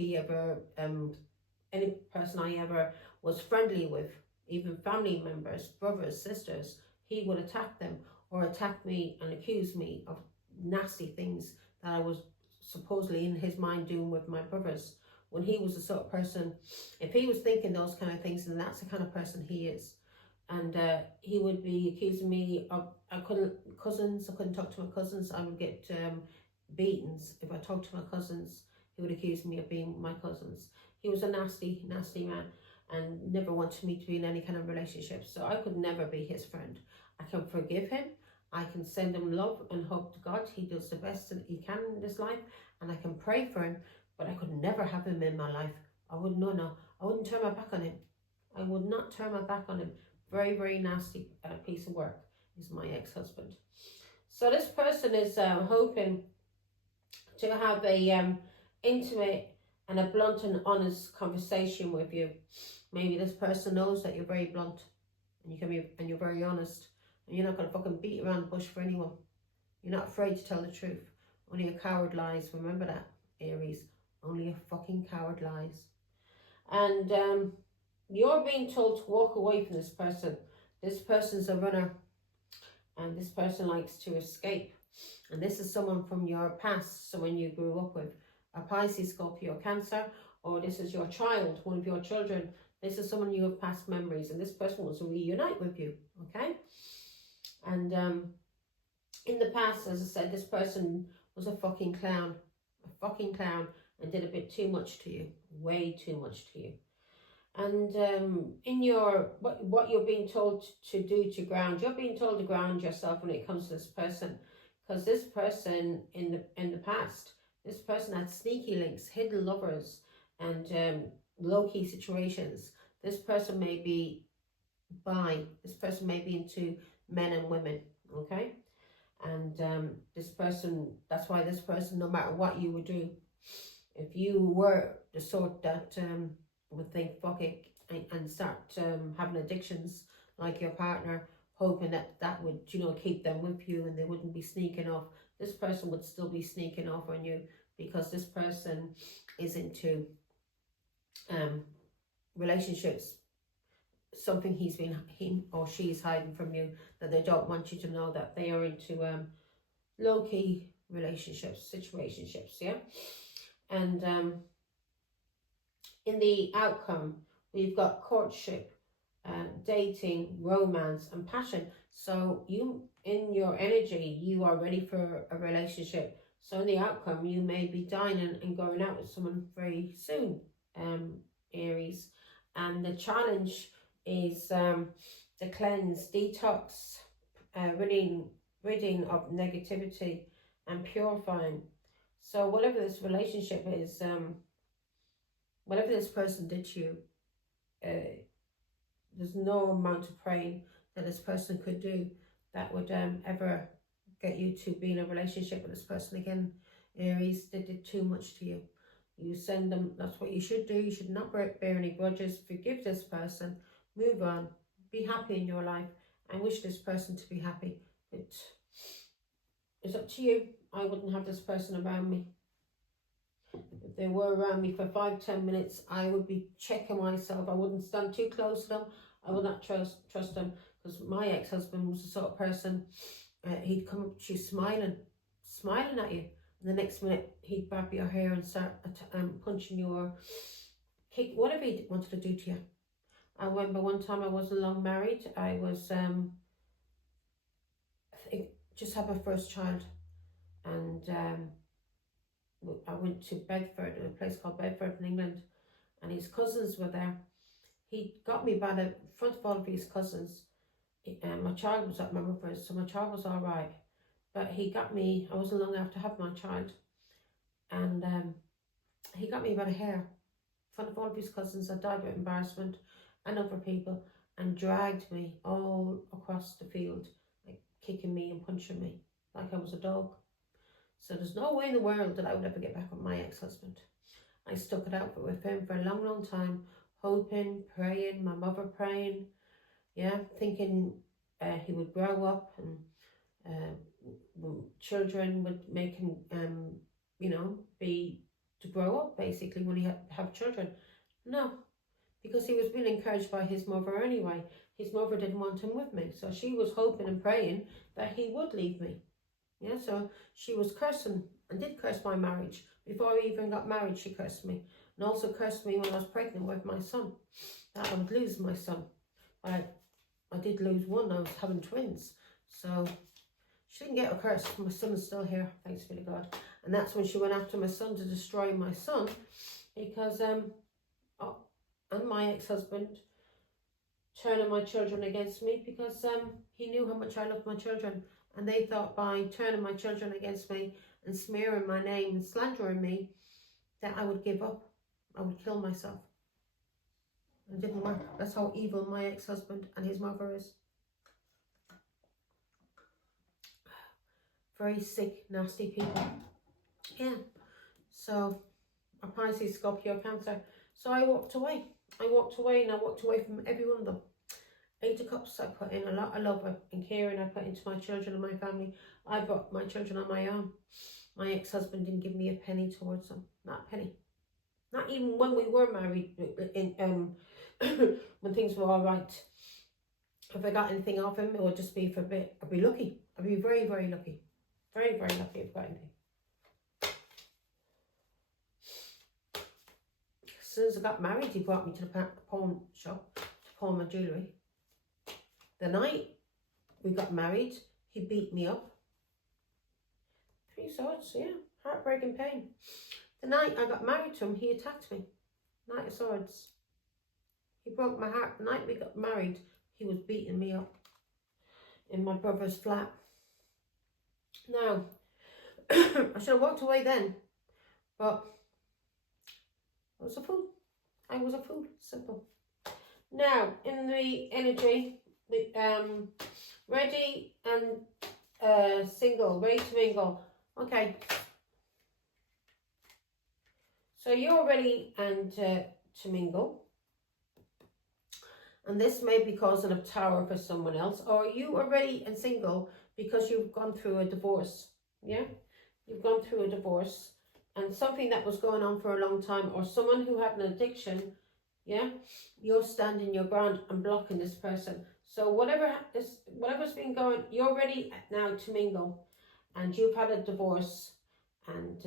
any person I ever was friendly with, even family members, brothers, sisters, he would attack them or attack me and accuse me of nasty things that I was supposedly in his mind doing with my brothers. When he was the sort of person, if he was thinking those kind of things, then that's the kind of person he is. And he would be accusing me of, I couldn't talk to my cousins. I would get beatings if I talked to my cousins. He would accuse me of being my cousins. He was a nasty, nasty man and never wanted me to be in any kind of relationship. So I could never be his friend. I can forgive him. I can send him love and hope to God he does the best that he can in this life. And I can pray for him, but I could never have him in my life. I wouldn't turn my back on him. I would not turn my back on him. Very, very nasty piece of work. is my ex-husband. So this person is hoping to have a intimate and a blunt and honest conversation with you. Maybe this person knows that you're very blunt and you're very honest, and you're not gonna fucking beat around the bush for anyone. You're not afraid to tell the truth. Only a coward lies. Remember that, Aries. Only a fucking coward lies. And you're being told to walk away from this person. This person's a runner, and this person likes to escape. And this is someone from your past, someone you grew up with, a Pisces, Scorpio, Cancer, or this is your child, one of your children. This is someone you have past memories, and this person wants to reunite with you, okay? And in the past, as I said, this person was a fucking clown, and did a bit too much to you, way too much to you. And in your what you're being told to do to ground, you're being told to ground yourself when it comes to this person, because this person in the past, this person had sneaky links, hidden lovers, and low-key situations. This person may be bi. This person may be into men and women. Okay, and this person. That's why this person, no matter what you would do, if you were the sort that would think fuck it and start having addictions like your partner, hoping that would, you know, keep them with you and they wouldn't be sneaking off, this person would still be sneaking off on you, because this person is into relationships, something he or she's hiding from you, that they don't want you to know that they are into low-key relationships, situationships, yeah? And in the outcome, we've got courtship, dating, romance, and passion. So you, in your energy, you are ready for a relationship. So in the outcome, you may be dining and going out with someone very soon, Aries. And the challenge is the cleanse, detox, ridding of negativity and purifying. So whatever this relationship is, whatever this person did to you, there's no amount of praying that this person could do that would ever get you to be in a relationship with this person again, Aries. They did too much to you. You send them, that's what you should do. You should not bear any grudges. Forgive this person, move on, be happy in your life, and wish this person to be happy. It's up to you. I wouldn't have this person around me. If they were around me for 5-10 minutes, I would be checking myself. I wouldn't stand too close to them. I would not trust them, because my ex-husband was the sort of person, he'd come up to you smiling at you, and the next minute he'd grab your hair and start punching you or kick, whatever he wanted to do to you. I remember one time I wasn't long married. I was just had my first child, and I went to Bedford, a place called Bedford in England, and his cousins were there. He got me by the front of all of his cousins. My child was at my mother's, so my child was all right. But he got me, I wasn't long after having my child, and he got me by the hair in front of all of his cousins. I died with embarrassment and other people, and dragged me all across the field, like kicking me and punching me like I was a dog. So there's no way in the world that I would ever get back with my ex-husband. I stuck it out with him for a long, long time, hoping, praying, my mother praying, yeah, thinking he would grow up and children would make him, you know, to grow up basically when he have children. No, because he was being encouraged by his mother anyway. His mother didn't want him with me, so she was hoping and praying that he would leave me. Yeah, so she was cursing, and did curse my marriage. Before we even got married, she cursed me. And also cursed me when I was pregnant with my son, that I would lose my son. I did lose one. I was having twins. So she didn't get a curse. My son is still here, thanks be to God. And that's when she went after my son to destroy my son, because and my ex-husband turning my children against me, because he knew how much I loved my children. And they thought by turning my children against me and smearing my name and slandering me, that I would give up. I would kill myself. It didn't work. That's how evil my ex-husband and his mother is. very sick, nasty people. Yeah. So a Pisces, Scorpio, Cancer. So I walked away. I walked away, and I walked away from every one of them. 8 of Cups, I put in a lot of love and caring I put into my children and my family. I brought my children on my own. My ex-husband didn't give me a penny towards them. Not a penny. Not even when we were married, when things were all right. If I got anything off him, it would just be for a bit. I'd be lucky. I'd be very, very lucky. Very, very lucky if I got anything. As soon as I got married, he brought me to the pawn shop to pawn my jewellery. The night we got married, he beat me up. 3 swords, yeah. Heartbreaking pain. The night I got married to him, he attacked me. Knight of Swords. He broke my heart. The night we got married, he was beating me up in my brother's flat. Now, I should have walked away then, but I was a fool. I was a fool. Simple. Now, in the energy, ready and single, ready to mingle. Okay. So you're ready and to mingle. And this may be causing a tower for someone else. Or you are ready and single because you've gone through a divorce. Yeah? You've gone through a divorce. And something that was going on for a long time. Or someone who had an addiction. Yeah? You're standing your ground and blocking this person. So whatever's been going, you're ready now to mingle. And you've had a divorce. And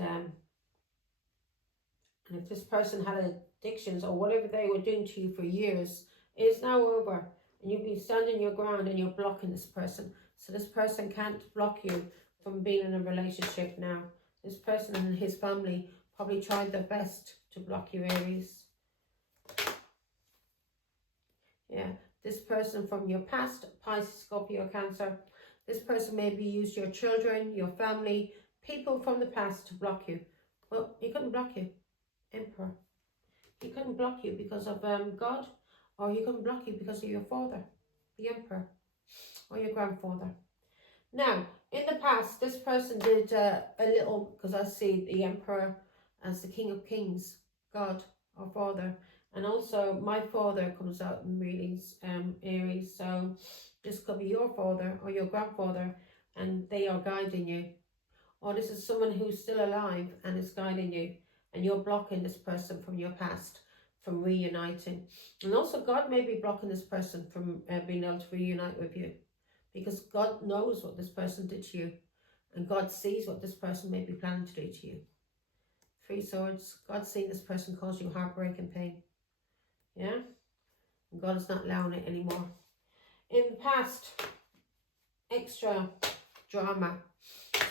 if this person had addictions or whatever they were doing to you for years, it's now over. And you've been standing your ground and you're blocking this person. So this person can't block you from being in a relationship now. This person and his family probably tried their best to block you, Aries. Yeah, this person from your past, Pisces, Scorpio, Cancer. This person maybe used your children, your family, people from the past to block you. Well, he couldn't block you. Emperor. He couldn't block you because of God, or he couldn't block you because of your father, the Emperor, or your grandfather. Now, in the past, this person did a little, because I see the Emperor as the King of Kings, God, our Father, and also my father comes out in readings, Aries, so this could be your father or your grandfather, and they are guiding you. Or this is someone who's still alive and is guiding you. And you're blocking this person from your past from reuniting. And also God may be blocking this person from being able to reunite with you. Because God knows what this person did to you. And God sees what this person may be planning to do to you. 3 swords. God's seen this person cause you heartbreak and pain. Yeah? And God is not allowing it anymore. In the past, extra drama.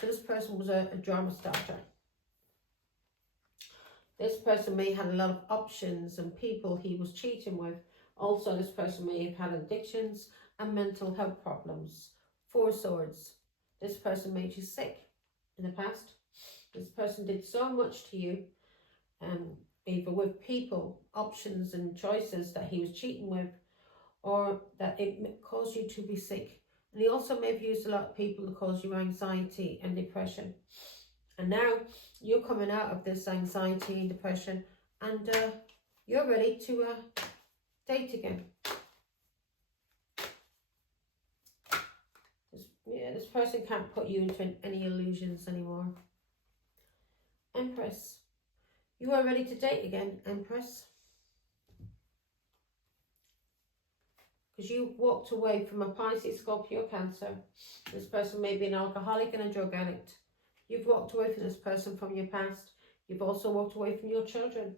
So this person was a drama starter. This person may have had a lot of options and people he was cheating with. Also, this person may have had addictions and mental health problems. 4 swords. This person made you sick in the past. This person did so much to you, either with people, options and choices that he was cheating with, or that it caused you to be sick. And he also may have used a lot of people to cause you anxiety and depression. And now you're coming out of this anxiety and depression, and you're ready to date again. This person can't put you into any illusions anymore. Empress. You are ready to date again, Empress. Because you walked away from a Pisces, Scorpio, Cancer. This person may be an alcoholic and a drug addict. You've walked away from this person from your past. You've also walked away from your children.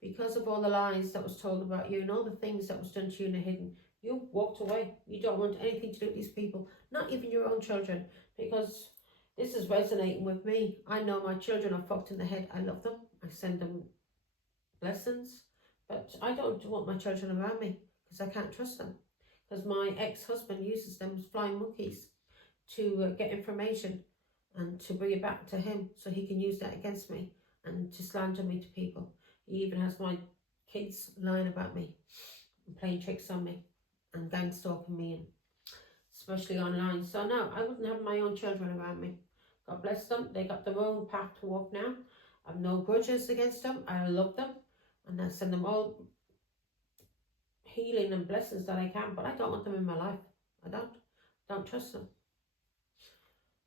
Because of all the lies that was told about you and all the things that was done to you in the hidden, you walked away. You don't want anything to do with these people, not even your own children, because this is resonating with me. I know my children are fucked in the head. I love them. I send them blessings, but I don't want my children around me because I can't trust them. Because my ex-husband uses them as flying monkeys to get information and to bring it back to him so he can use that against me and to slander me to people. He even has my kids lying about me and playing tricks on me and gang stalking me. And especially online. So no, I wouldn't have my own children around me. God bless them. They got their own path to walk now. I've no grudges against them. I love them, and I send them all healing and blessings that I can, but I don't want them in my life. I don't trust them.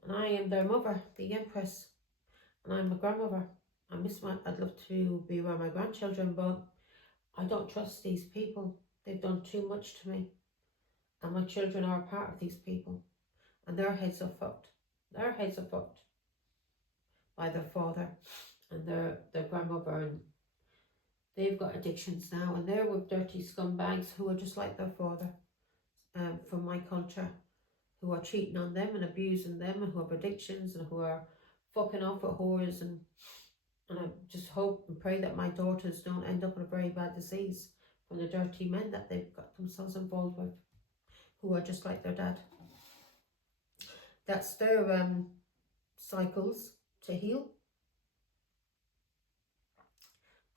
And I am their mother, the Empress, and I'm a grandmother. I'd love to be around my grandchildren, but I don't trust these people. They've done too much to me, and my children are a part of these people, and their heads are fucked. Their heads are fucked by their father and their grandmother, and they've got addictions now, and they're with dirty scumbags who are just like their father, from my culture, who are cheating on them and abusing them, and who have addictions, and who are fucking off with whores, and I just hope and pray that my daughters don't end up with a very bad disease from the dirty men that they've got themselves involved with, who are just like their dad. That's their cycles to heal.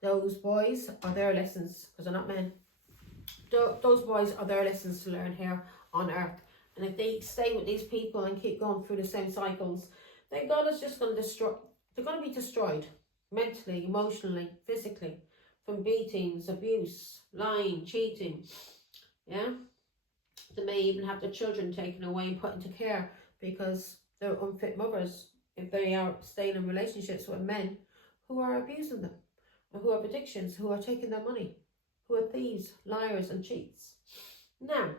Those boys are their lessons, because they're not men. Those boys are their lessons to learn here on earth. And if they stay with these people and keep going through the same cycles, then God is just going to destroy. They're going to be destroyed mentally, emotionally, physically, from beatings, abuse, lying, cheating. Yeah, they may even have their children taken away and put into care because they're unfit mothers if they are staying in relationships with men who are abusing them, or who have addictions, who are taking their money, who are thieves, liars and cheats. Now,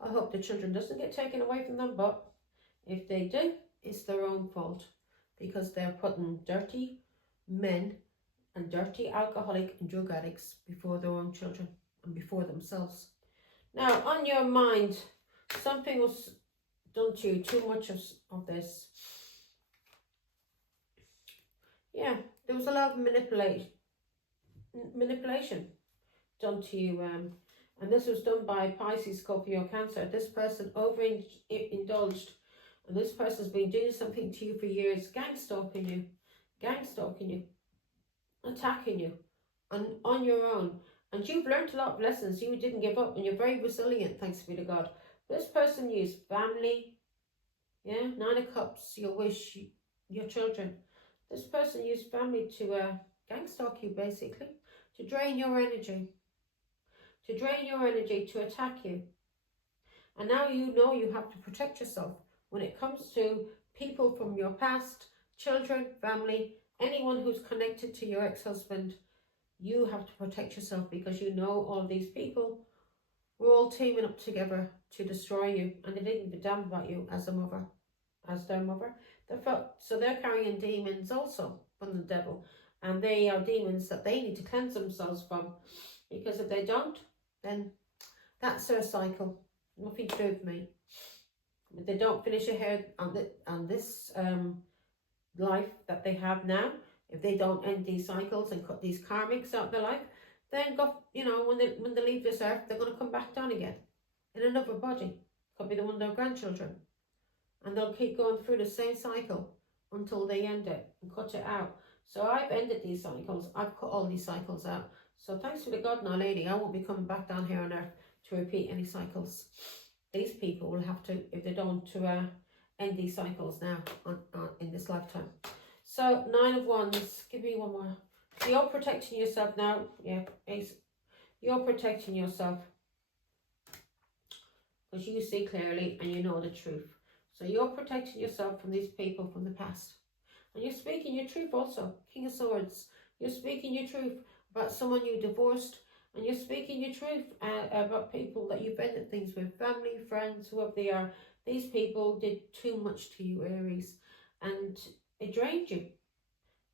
I hope the children doesn't get taken away from them, but if they do, it's their own fault, because they're putting dirty men and dirty alcoholic and drug addicts before their own children and before themselves. Now, on your mind, something was done to you, too much of this. Yeah, there was a lot of manipulation done to you, and this was done by Pisces, Scorpio, Cancer. This person overindulged, and this person's been doing something to you for years, gang stalking you, attacking you, on your own. And you've learned a lot of lessons. You didn't give up, and you're very resilient, thanks be to God. This person used family, yeah, 9 of Cups, your wish, your children. This person used family to gang stalk you, basically, to drain your energy, to attack you. And now you know you have to protect yourself when it comes to people from your past, children, family, anyone who's connected to your ex-husband. You have to protect yourself, because you know all these people were all teaming up together to destroy you, and they didn't give a damn about you as their mother. So they're carrying demons also from the devil, and they are demons that they need to cleanse themselves from, because if they don't, then that's their cycle. Nothing to do with me. If they don't finish ahead on this life that they have now, if they don't end these cycles and cut these karmics out of their life, then when they leave this earth, they're going to come back down again in another body. Could be the one of their grandchildren, and they'll keep going through the same cycle until they end it and cut it out. So I've ended these cycles. I've cut all these cycles out. So thanks to the God and Our Lady, I won't be coming back down here on earth to repeat any cycles. These people will have to, if they don't, to end these cycles now in this lifetime. So 9 of Wands, give me one more. So you're protecting yourself now. Yeah, Ace. You're protecting yourself because you see clearly and you know the truth. So you're protecting yourself from these people from the past. And you're speaking your truth also. King of Swords. You're speaking your truth about someone you divorced. And you're speaking your truth about people that you've ended things with. Family, friends, whoever they are. These people did too much to you, Aries. And it drained you.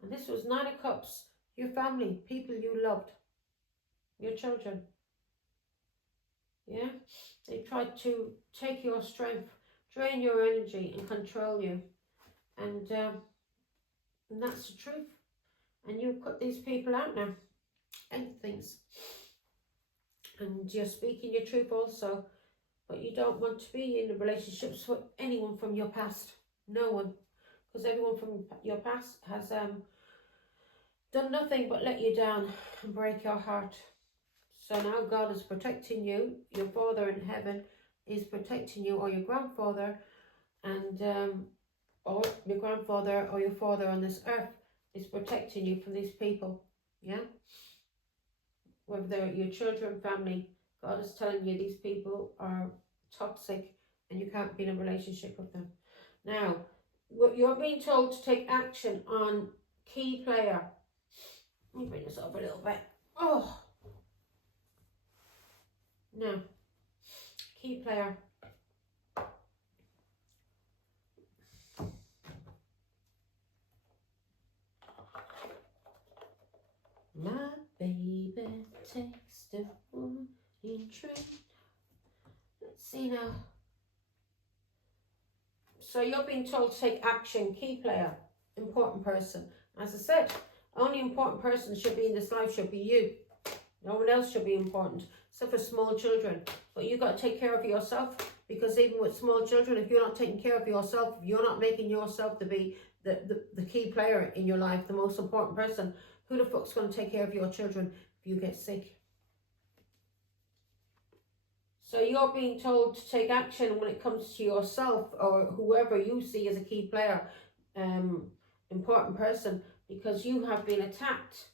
And this was 9 of Cups. Your family, people you loved. Your children. Yeah? They tried to take your strength, drain your energy and control you. And that's the truth. And you cut these people out now. End things. And you're speaking your truth also. But you don't want to be in relationships with anyone from your past. No one. Because everyone from your past has done nothing but let you down and break your heart. So now God is protecting you, your Father in heaven, is protecting you, or your grandfather, and or your grandfather or your father on this earth is protecting you from these people. Yeah, whether they're your children, family, God is telling you these people are toxic and you can't be in a relationship with them. Now, you're being told to take action on key player. Let me bring this up a little bit. Oh, no, key player. My baby takes the morning train. Let's see now. So you're being told to take action, key player, important person. As I said, only important person should be in this life should be you. No one else should be important, except for small children. But you got to take care of yourself, because even with small children, if you're not taking care of yourself, if you're not making yourself to be the key player in your life, the most important person, who the fuck's going to take care of your children if you get sick? So you're being told to take action when it comes to yourself or whoever you see as a key player, important person, because you have been attacked.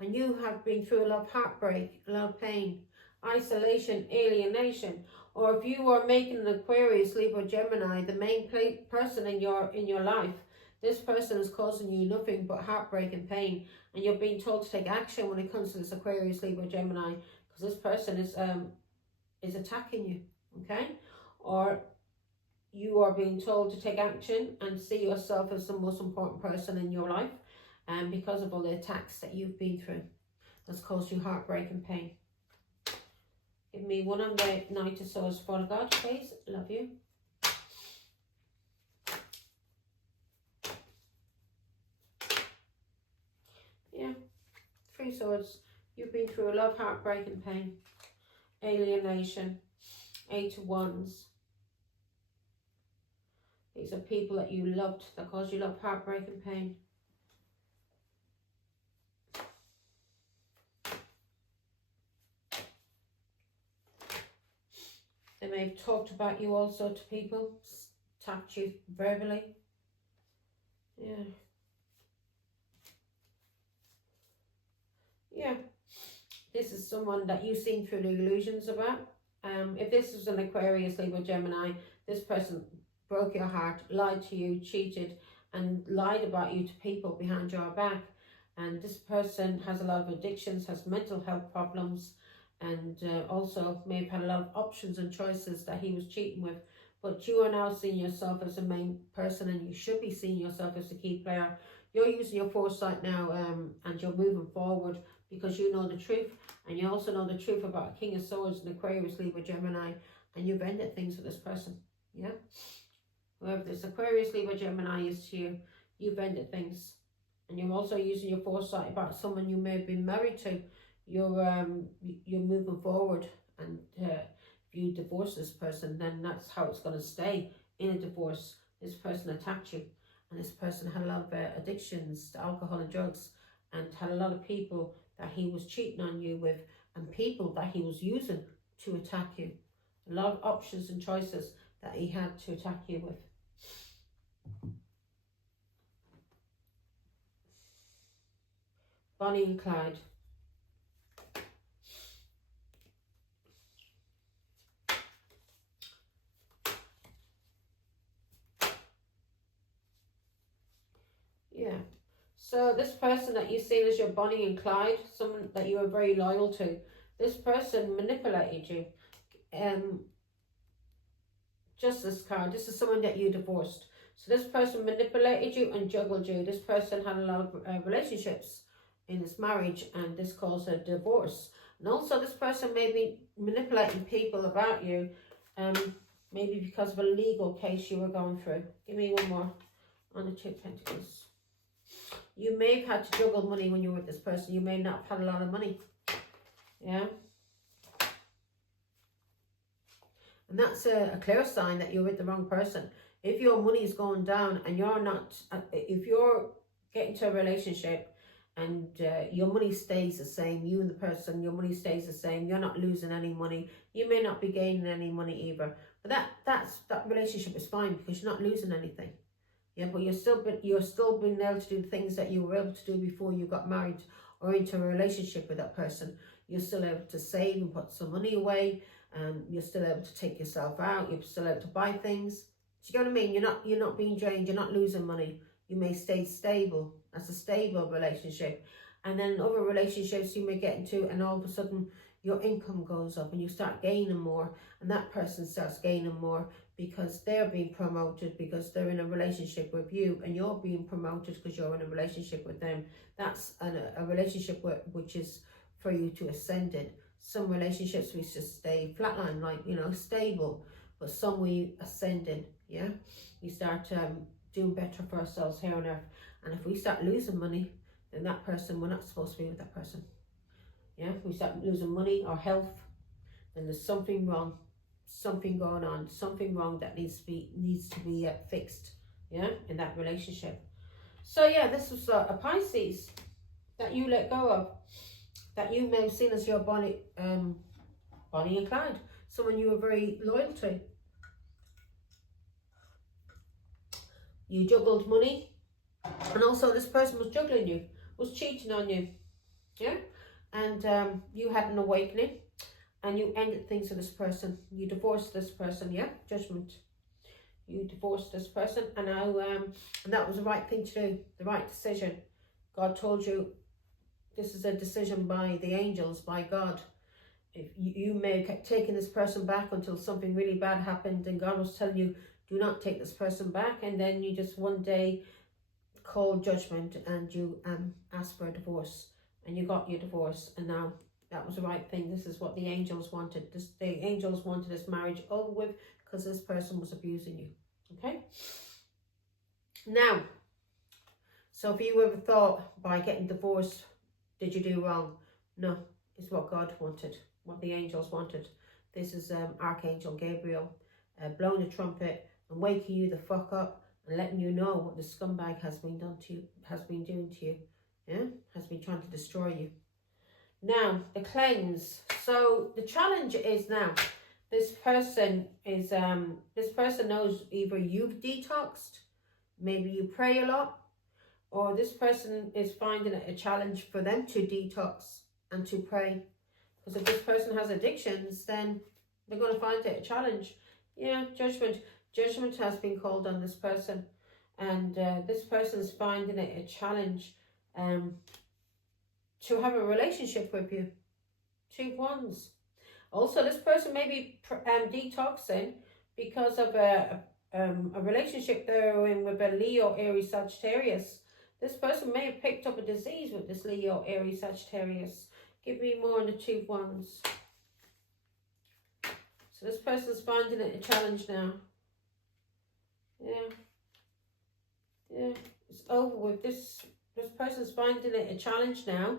And you have been through a lot of heartbreak, a lot of pain, isolation, alienation. Or if you are making an Aquarius, Libra, Gemini, the main person in your life, this person is causing you nothing but heartbreak and pain. And you're being told to take action when it comes to this Aquarius, Libra, Gemini, because this person is attacking you, okay? Or you are being told to take action and see yourself as the most important person in your life, and because of all the attacks that you've been through, that's caused you heartbreak and pain. Give me one on the Knight of Swords, Father God, please. Love you. Yeah, 3 swords. You've been through a lot of heartbreak and pain, alienation, 8 of Wands. These are people that you loved that caused you a lot of heartbreak and pain. They may have talked about you also to people, attacked you verbally. Yeah. Yeah. This is someone that you've seen through the illusions about. If this was an Aquarius, Libra, Gemini, this person broke your heart, lied to you, cheated, and lied about you to people behind your back. And this person has a lot of addictions, has mental health problems, and also may have had a lot of options and choices that he was cheating with. But you are now seeing yourself as the main person, and you should be seeing yourself as the key player. You're using your foresight now, and you're moving forward because you know the truth, and you also know the truth about King of Swords and Aquarius, Libra, Gemini, and you've ended things with this person. Yeah, whoever this Aquarius, Libra, Gemini is to you, you've ended things, and you're also using your foresight about someone you may have been married to. You're moving forward, and if you divorce this person, then that's how it's going to stay in a divorce. This person attacked you, and this person had a lot of addictions to alcohol and drugs, and had a lot of people that he was cheating on you with, and people that he was using to attack you. A lot of options and choices that he had to attack you with. Bonnie and Clyde. Yeah. So this person that you seen as your Bonnie and Clyde, someone that you were very loyal to, this person manipulated you. Justice card. This is someone that you divorced. So this person manipulated you and juggled you. This person had a lot of relationships in this marriage, and this caused a divorce. And also this person may be manipulating people about you, maybe because of a legal case you were going through. Give me one more on the 2 of Pentacles. You may have had to juggle money when you were with this person. You may not have had a lot of money. Yeah. And that's a clear sign that you're with the wrong person. If your money is going down and you're not, if you're getting to a relationship and your money stays the same. You and the person, your money stays the same. You're not losing any money. You may not be gaining any money either. But that relationship is fine because you're not losing anything. Yeah, but you're still being able to do things that you were able to do before you got married or into a relationship with that person. You're still able to save and put some money away. You're still able to take yourself out. You're still able to buy things. Do you know what I mean? You're not being drained. You're not losing money. You may stay stable. That's a stable relationship. And then in other relationships you may get into, and all of a sudden your income goes up and you start gaining more, and that person starts gaining more because they're being promoted, because they're in a relationship with you, and you're being promoted because you're in a relationship with them. That's a relationship which is for you to ascend in. Some relationships we just stay flatline, like, you know, stable, but some we ascend in. Yeah, we start doing better for ourselves here on earth. And if we start losing money, then that person, we're not supposed to be with that person. Yeah, if we start losing money or health, then there's something wrong, something going on, something wrong that needs to be fixed. Yeah, in that relationship. So yeah, this was a Pisces that you let go of, that you may have seen as your Bonnie and Clyde, someone you were very loyal to. You juggled money, and also this person was juggling you, was cheating on you. Yeah, and you had an awakening, and you ended things with this person. You divorced this person. Yeah, judgment. You divorced this person, and now and that was the right thing to do, the right decision. God told you this is a decision by the angels, by God. If you may have taken this person back until something really bad happened, and God was telling you, do not take this person back, and then you just one day called judgment and you asked for a divorce, and you got your divorce, and now that was the right thing. This is what the angels wanted. The angels wanted this marriage over with because this person was abusing you. Okay? Now, so if you ever thought by getting divorced, did you do wrong? No, it's what God wanted, what the angels wanted. This is Archangel Gabriel blowing a trumpet and waking you the fuck up and letting you know what the scumbag has been doing to you. Yeah, has been trying to destroy you. Now, the cleanse. So the challenge is now, this person knows either you've detoxed, maybe you pray a lot, or this person is finding it a challenge for them to detox and to pray. Because if this person has addictions, then they're going to find it a challenge. Yeah, judgment. Judgment has been called on this person, and this person is finding it a challenge to have a relationship with you. 2 wands. Also, this person may be detoxing because of a relationship they're in with a Leo, Aries, Sagittarius. This person may have picked up a disease with this Leo, Aries, Sagittarius. Give me more on the 2 wands. So this person's finding it a challenge now. Yeah, it's over with. This person's finding it a challenge now,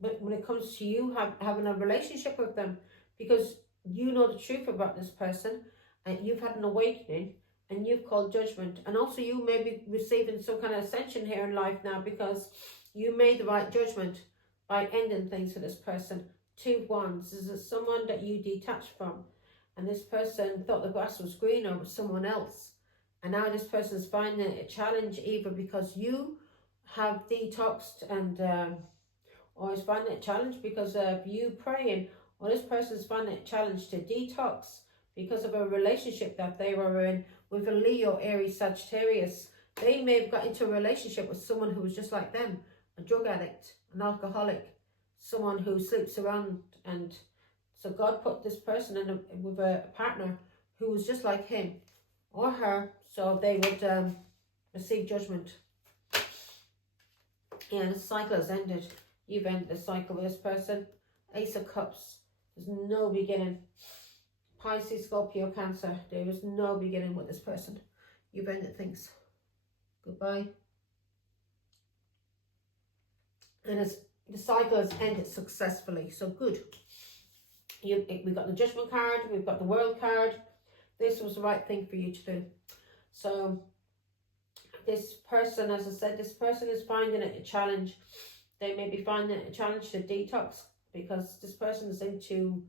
but when it comes to you having a relationship with them, because you know the truth about this person, and you've had an awakening, and you've called judgment, and also you may be receiving some kind of ascension here in life now because you made the right judgment by ending things for this person. 2 wands. This is someone that you detached from, and this person thought the grass was greener with someone else, and now this person is finding it a challenge either because you have detoxed and or is finding it a challenge because of you praying, or this person is finding it a challenge to detox because of a relationship that they were in with a Leo, Aries, Sagittarius. They may have got into a relationship with someone who was just like them, a drug addict, an alcoholic, someone who sleeps around, and so God put this person with a partner who was just like him or her, so they would receive judgment. Yeah, the cycle has ended. You've ended the cycle with this person. Ace of Cups. There's no beginning. Pisces, Scorpio, Cancer. There is no beginning with this person. You've ended things. Goodbye. And the cycle has ended successfully. So good. We've got the Judgment card. We've got the World card. This was the right thing for you to do. So This person, as I said, this person is finding it a challenge. They may be finding it a challenge to detox, because this person is into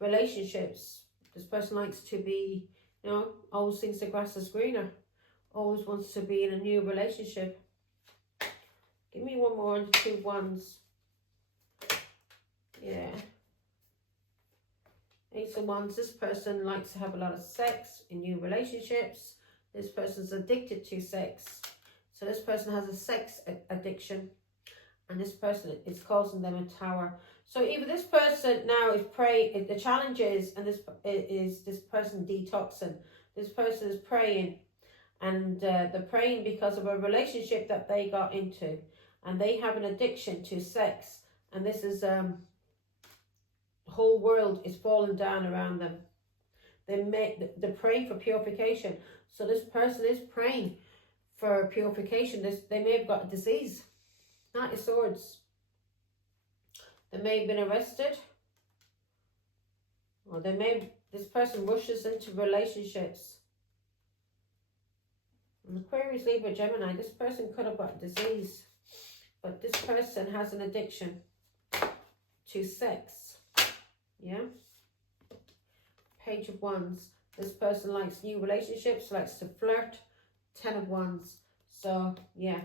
relationships. This person likes to be, you know, always thinks the grass is greener, always wants to be in a new relationship. Give me one more on the 2 Wands. Yeah. Ace of Wands, this person likes to have a lot of sex in new relationships. This person's addicted to sex. So this person has a sex addiction, and this person is causing them a tower. So either this person now is praying, the challenge is, and this is this person detoxing. This person is praying, and they're praying because of a relationship that they got into, and they have an addiction to sex, and this is the whole world is falling down around them. They're praying for purification. So this person is praying for purification. They may have got a disease. Knight of Swords. They may have been arrested, or this person rushes into relationships. And Aquarius, Libra, Gemini, this person could have got a disease, but this person has an addiction to sex. Yeah. Page of Wands. This person likes new relationships, likes to flirt. 10 of Wands. So, yeah.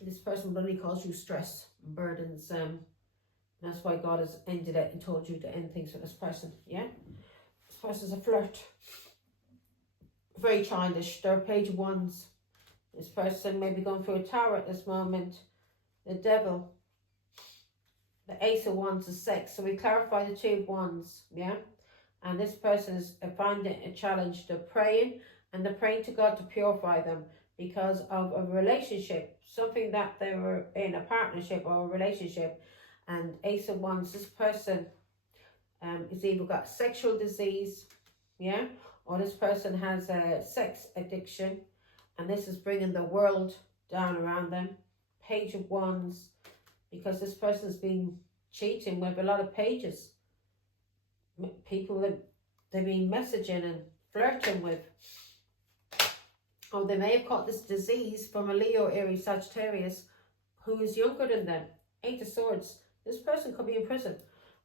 This person will only cause you stress and burdens. That's why God has ended it and told you to end things with this person. Yeah. This person's a flirt. Very childish. They're a Page of Wands. This person may be going through a tower at this moment. The Devil. The Ace of Wands is sex. So we clarify the 2 of Wands. Yeah. And this person is finding it a challenge. They're praying, and they're praying to God to purify them because of a relationship, something that they were in, a partnership or a relationship. And Ace of Wands, this person has either got sexual disease, yeah, or this person has a sex addiction, and this is bringing the world down around them. Page of Wands, because this person's been cheating with a lot of pages. People that they've been messaging and flirting with. Or they may have caught this disease from a Leo, Aries, Sagittarius who is younger than them. 8 of Swords. This person could be in prison,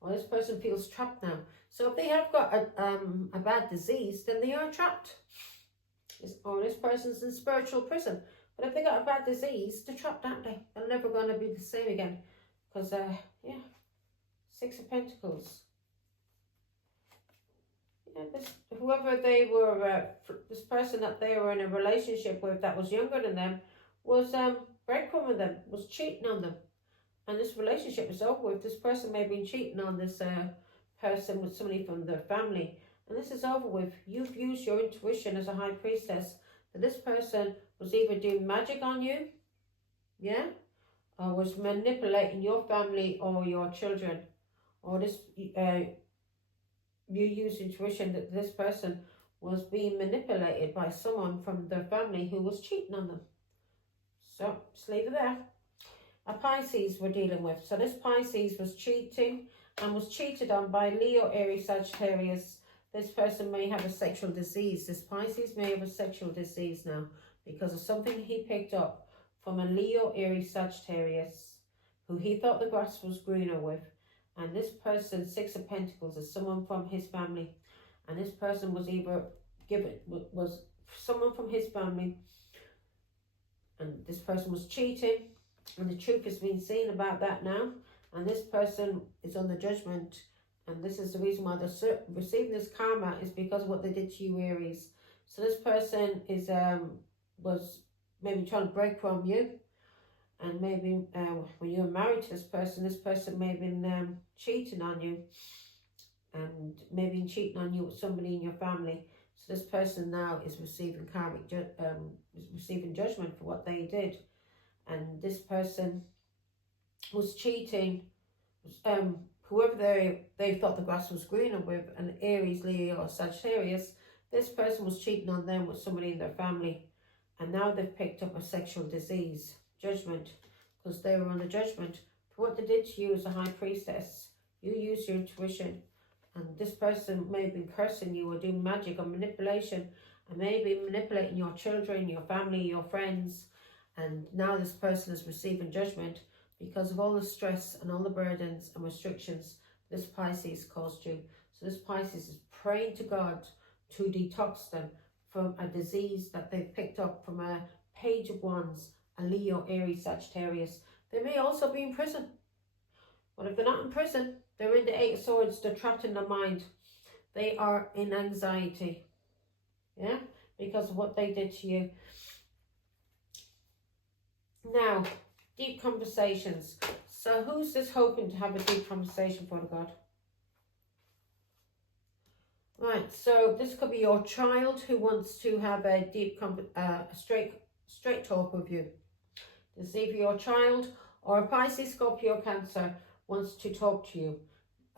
or this person feels trapped now. So if they have got a bad disease, then they are trapped. Or this person's in spiritual prison. But if they got a bad disease, they're trapped, aren't they? They're never going to be the same again. Because, yeah, 6 of Pentacles. Yeah, whoever they were, this person that they were in a relationship with that was younger than them was breadcrumbing them, was cheating on them. And this relationship is over with. This person may have been cheating on this person with somebody from their family. And this is over with. You've used your intuition as a high priestess. That this person was either doing magic on you, yeah, or was manipulating your family or your children. Or this... you use intuition that this person was being manipulated by someone from their family who was cheating on them. So, just leave it there. A Pisces we're dealing with. So this Pisces was cheating and was cheated on by Leo, Aries, Sagittarius. This person may have a sexual disease. This Pisces may have a sexual disease now because of something he picked up from a Leo, Aries, Sagittarius who he thought the grass was greener with. And this person, 6 of Pentacles, is someone from his family. And this person was was someone from his family. And this person was cheating. And the truth is being seen about that now. And this person is on the judgment. And this is the reason why they're receiving this karma is because of what they did to you, Aries. So this person is was maybe trying to break from you. And maybe when you were married to this person may have been cheating on you. And maybe cheating on you with somebody in your family. So this person now is receiving karmic, receiving judgment for what they did. And this person was cheating. Whoever they thought the grass was greener with, an Aries, Leo, or Sagittarius, this person was cheating on them with somebody in their family. And now they've picked up a sexual disease. Judgment, because they were on the judgment for what they did to you as a high priestess. You used your intuition, and this person may have been cursing you or doing magic or manipulation, and maybe manipulating your children, your family, your friends. And now this person is receiving judgment because of all the stress and all the burdens and restrictions this Pisces caused you. So this Pisces is praying to God to detox them from a disease that they've picked up from a Page of Wands, a Leo, Aries, Sagittarius. They may also be in prison. But if they're not in prison, they're in the Eight of Swords, they're trapped in their mind. They are in anxiety. Yeah? Because of what they did to you. Now, deep conversations. So who's this hoping to have a deep conversation for, God? Right, so this could be your child who wants to have a deep, straight talk with you. This is either your child or a Pisces, Scorpio, Cancer wants to talk to you.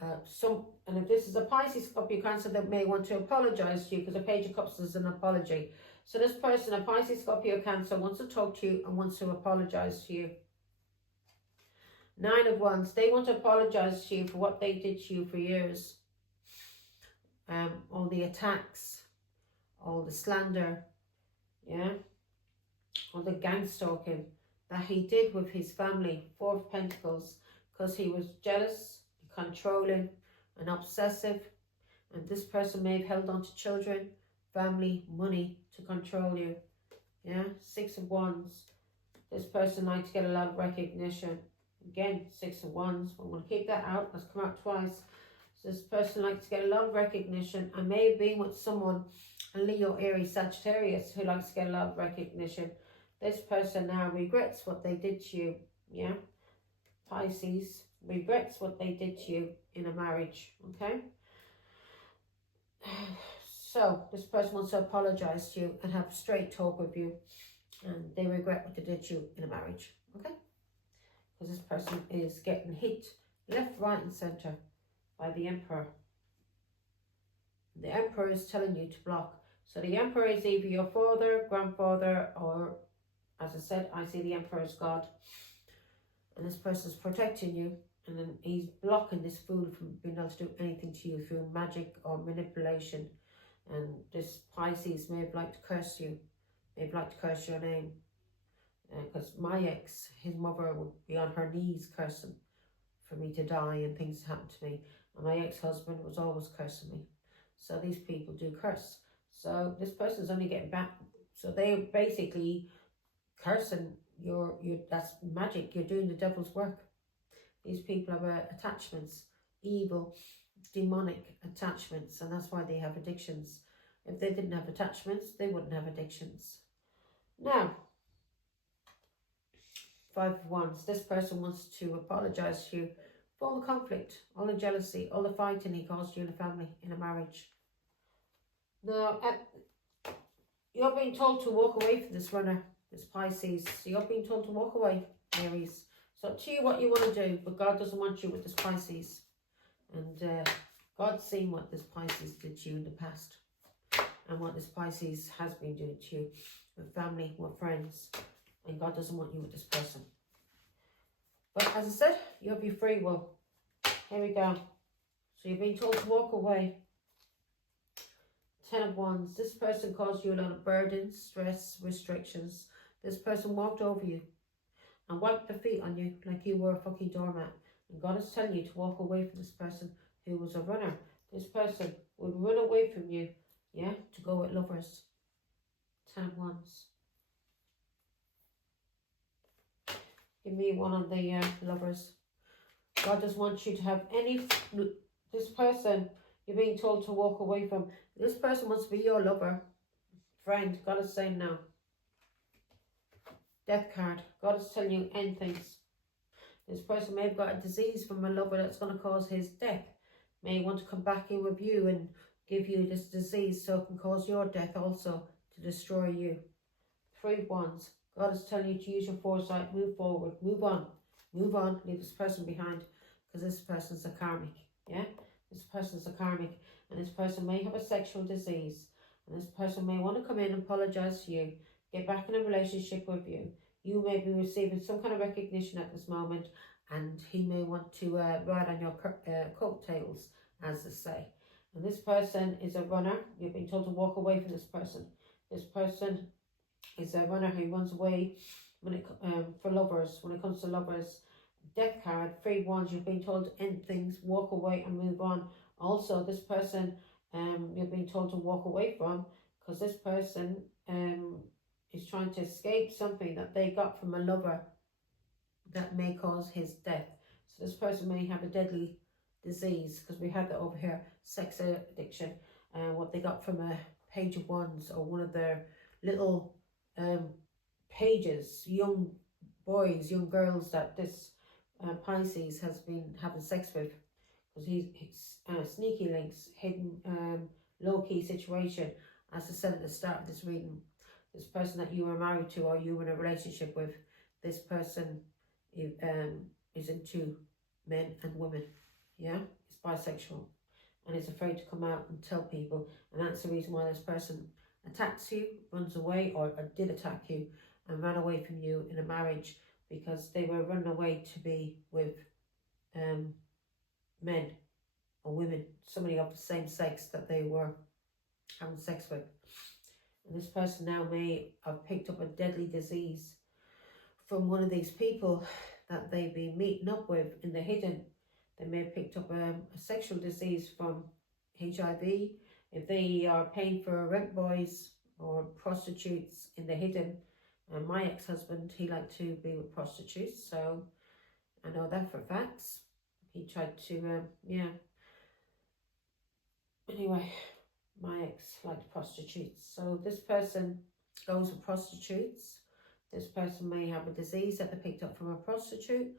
And if this is a Pisces, Scorpio, Cancer, they may want to apologize to you because a Page of Cups is an apology. So this person, a Pisces, Scorpio, Cancer, wants to talk to you and wants to apologize to you. Nine of Wands, they want to apologize to you for what they did to you for years. All the attacks, all the slander, yeah, all the gang stalking that he did with his family. Four of Pentacles, because he was jealous, controlling, and obsessive. And this person may have held on to children, family, money to control you. Yeah, Six of Wands. This person likes to get a lot of recognition. Again, Six of Wands. I'm going to keep that out. That's come out twice. So this person likes to get a lot of recognition and may have been with someone, a Leo, Aries, Sagittarius, who likes to get a lot of recognition. This person now regrets what they did to you. Yeah, Pisces regrets what they did to you in a marriage. Okay. So this person wants to apologize to you and have a straight talk with you, and they regret what they did to you in a marriage. Okay. Because this person is getting hit left, right and center by the Emperor. The Emperor is telling you to block. So the Emperor is either your father, grandfather, or, as I said, I see the Emperor as God. And this person is protecting you, and then he's blocking this fool from being able to do anything to you through magic or manipulation. And this Pisces may have liked to curse you, may have liked to curse your name. Because my ex, his mother would be on her knees cursing for me to die and things happen to me. And my ex-husband was always cursing me. So these people do curse. So this person's only getting back. So they're basically cursing your that's magic. You're doing the devil's work. These people have attachments, evil, demonic attachments, and that's why they have addictions. If they didn't have attachments, they wouldn't have addictions. Now, Five of Wands, this person wants to apologize to you for all the conflict, all the jealousy, all the fighting he caused you in a family, in a marriage. Now, you're being told to walk away from this runner, this Pisces. So you're being told to walk away, Aries. So up to you what you want to do, but God doesn't want you with this Pisces. And God's seen what this Pisces did to you in the past, and what this Pisces has been doing to you with family, with friends. And God doesn't want you with this person. But as I said, you have your free will. Here we go. So you're being told to walk away. 10 of Wands. This person caused you a lot of burdens, stress, restrictions. This person walked over you and wiped their feet on you like you were a fucking doormat. And God is telling you to walk away from this person who was a runner. This person would run away from you, yeah, to go with lovers. 10 of Wands. Give me one of the lovers. God doesn't want you to have this person you're being told to walk away from. This person wants to be your lover, friend. God is saying no. Death card. God is telling you end things. This person may have got a disease from a lover that's going to cause his death. May want to come back in with you and give you this disease so it can cause your death also, to destroy you. 3 of Wands. God is telling you to use your foresight, move forward, move on, leave this person behind, because this person's a karmic, yeah? This person's a karmic, and this person may have a sexual disease, and this person may want to come in and apologize to you, get back in a relationship with you. You may be receiving some kind of recognition at this moment, and he may want to ride on your coattails, as they say. And this person is a runner. You've been told to walk away from this person. This person is a runner who runs away when it for lovers. When it comes to lovers, Death card, 3 wands. You've been told to end things, walk away, and move on. Also, this person you're being told to walk away from, because this person is trying to escape something that they got from a lover that may cause his death. So this person may have a deadly disease, because we had that over here, sex addiction, what they got from a page of wands, or one of their little pages, young boys, young girls that this Pisces has been having sex with, because he's sneaky links, hidden low-key situation. As I said at the start of this reading, this person that you were married to or you were in a relationship with, this person is into men and women, yeah, it's bisexual, and is afraid to come out and tell people, and that's the reason why this person attacks you, runs away, or did attack you and ran away from you in a marriage, because they were running away to be with men or women, somebody of the same sex that they were having sex with. And this person now may have picked up a deadly disease from one of these people that they've been meeting up with in the hidden. They may have picked up a sexual disease from HIV. If they are paying for rent boys or prostitutes in the hidden, and my ex-husband, he liked to be with prostitutes, so I know that for facts. He tried to, anyway, my ex liked prostitutes. So this person goes with prostitutes. This person may have a disease that they picked up from a prostitute,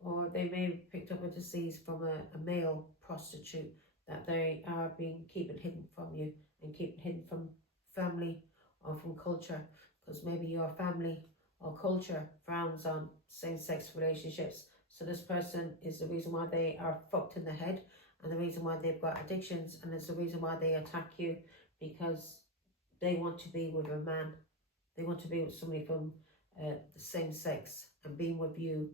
or they may have picked up a disease from a male prostitute that they are being keeping hidden from you, and keeping hidden from family or from culture, because maybe your family or culture frowns on same-sex relationships. So this person is the reason why they are fucked in the head, and the reason why they've got addictions, and it's the reason why they attack you, because they want to be with a man. They want to be with somebody from the same sex, and being with you,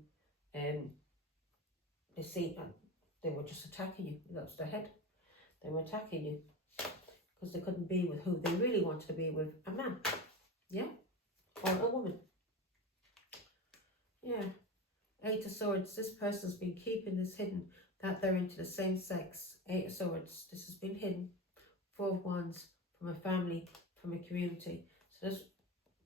they see they were just attacking you. That's their head. They were attacking you because they couldn't be with who they really wanted to be with, a man, yeah, or a woman, yeah. 8 of Swords. This person's been keeping this hidden, that they're into the same sex. 8 of Swords. This has been hidden. 4 of Wands. From a family, from a community. So this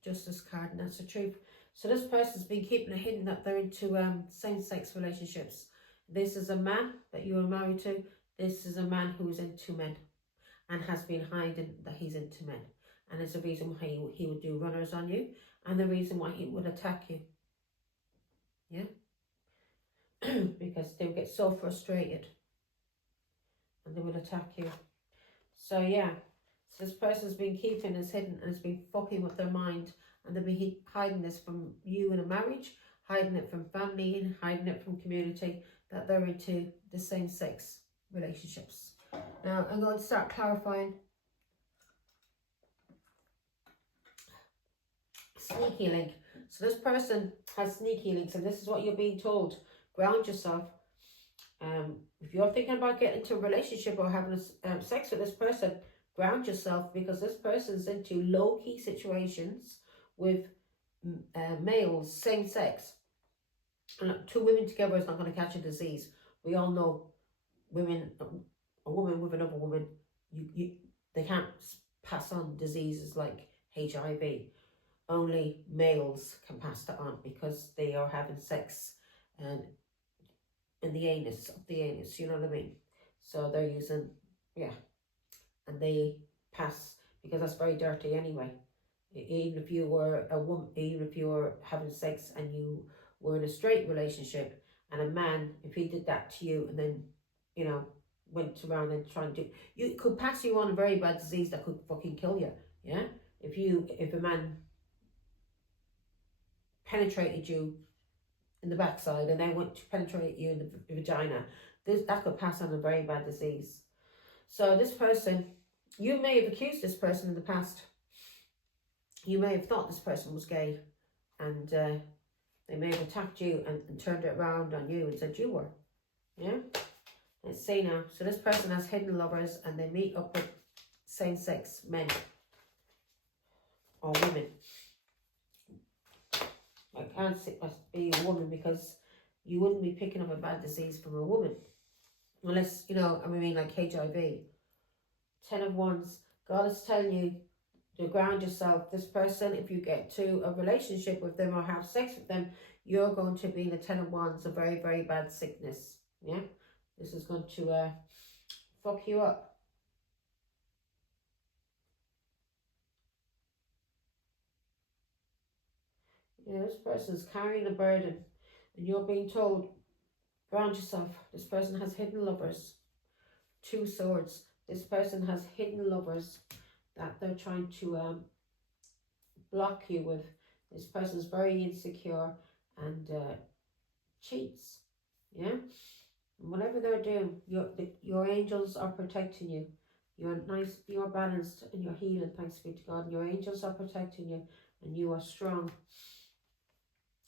Justice card, and that's the truth. So this person's been keeping it hidden that they're into same-sex relationships. This is a man that you are married to. This is a man who is into men, and has been hiding that he's into men. And it's the reason why he would do runners on you, and the reason why he would attack you. Yeah? Because they would get so frustrated and they would attack you. So yeah, so this person's been keeping this hidden, and has been fucking with their mind, and they've been hiding this from you in a marriage, hiding it from family, and hiding it from community, that they're into the same sex relationships. Now I'm going to start clarifying. Sneaky link. So this person has sneaky links, and this is what you're being told. Ground yourself. If you're thinking about getting into a relationship or having sex with this person, ground yourself, because this person's into low-key situations with males, same sex. And 2 women together is not going to catch a disease. We all know women, a woman with another woman, they can't pass on diseases like HIV. Only males can pass that on, because they are having sex and in the anus, you know what I mean? So they're using, yeah, and they pass, because that's very dirty anyway. Even if you were a woman, even if you were having sex and you were in a straight relationship, and a man, if he did that to you and then, you know, went around and trying to, you could pass you on a very bad disease that could fucking kill you, yeah? If a man penetrated you in the backside and then went to penetrate you in the vagina, that could pass on a very bad disease. So this person, you may have accused this person in the past. You may have thought this person was gay, and they may have attacked you and turned it around on you and said you were. Yeah? Let's see now. So this person has hidden lovers, and they meet up with same-sex men. or women. I can't see us being a woman because you wouldn't be picking up a bad disease from a woman. Unless, you know, I mean like HIV. 10 of Wands. God is telling you to ground yourself. This person, if you get to a relationship with them or have sex with them, you're going to be in the 10 of Wands, a very, very bad sickness. Yeah? This is going to fuck you up. Yeah, this person's carrying a burden and you're being told, ground yourself. This person has hidden lovers. 2 swords. This person has hidden lovers that they're trying to block you with. This person's very insecure and cheats. Yeah? And whatever they're doing, your angels are protecting you. You're nice, you're balanced and you're healing, thanks be to God. And your angels are protecting you and you are strong.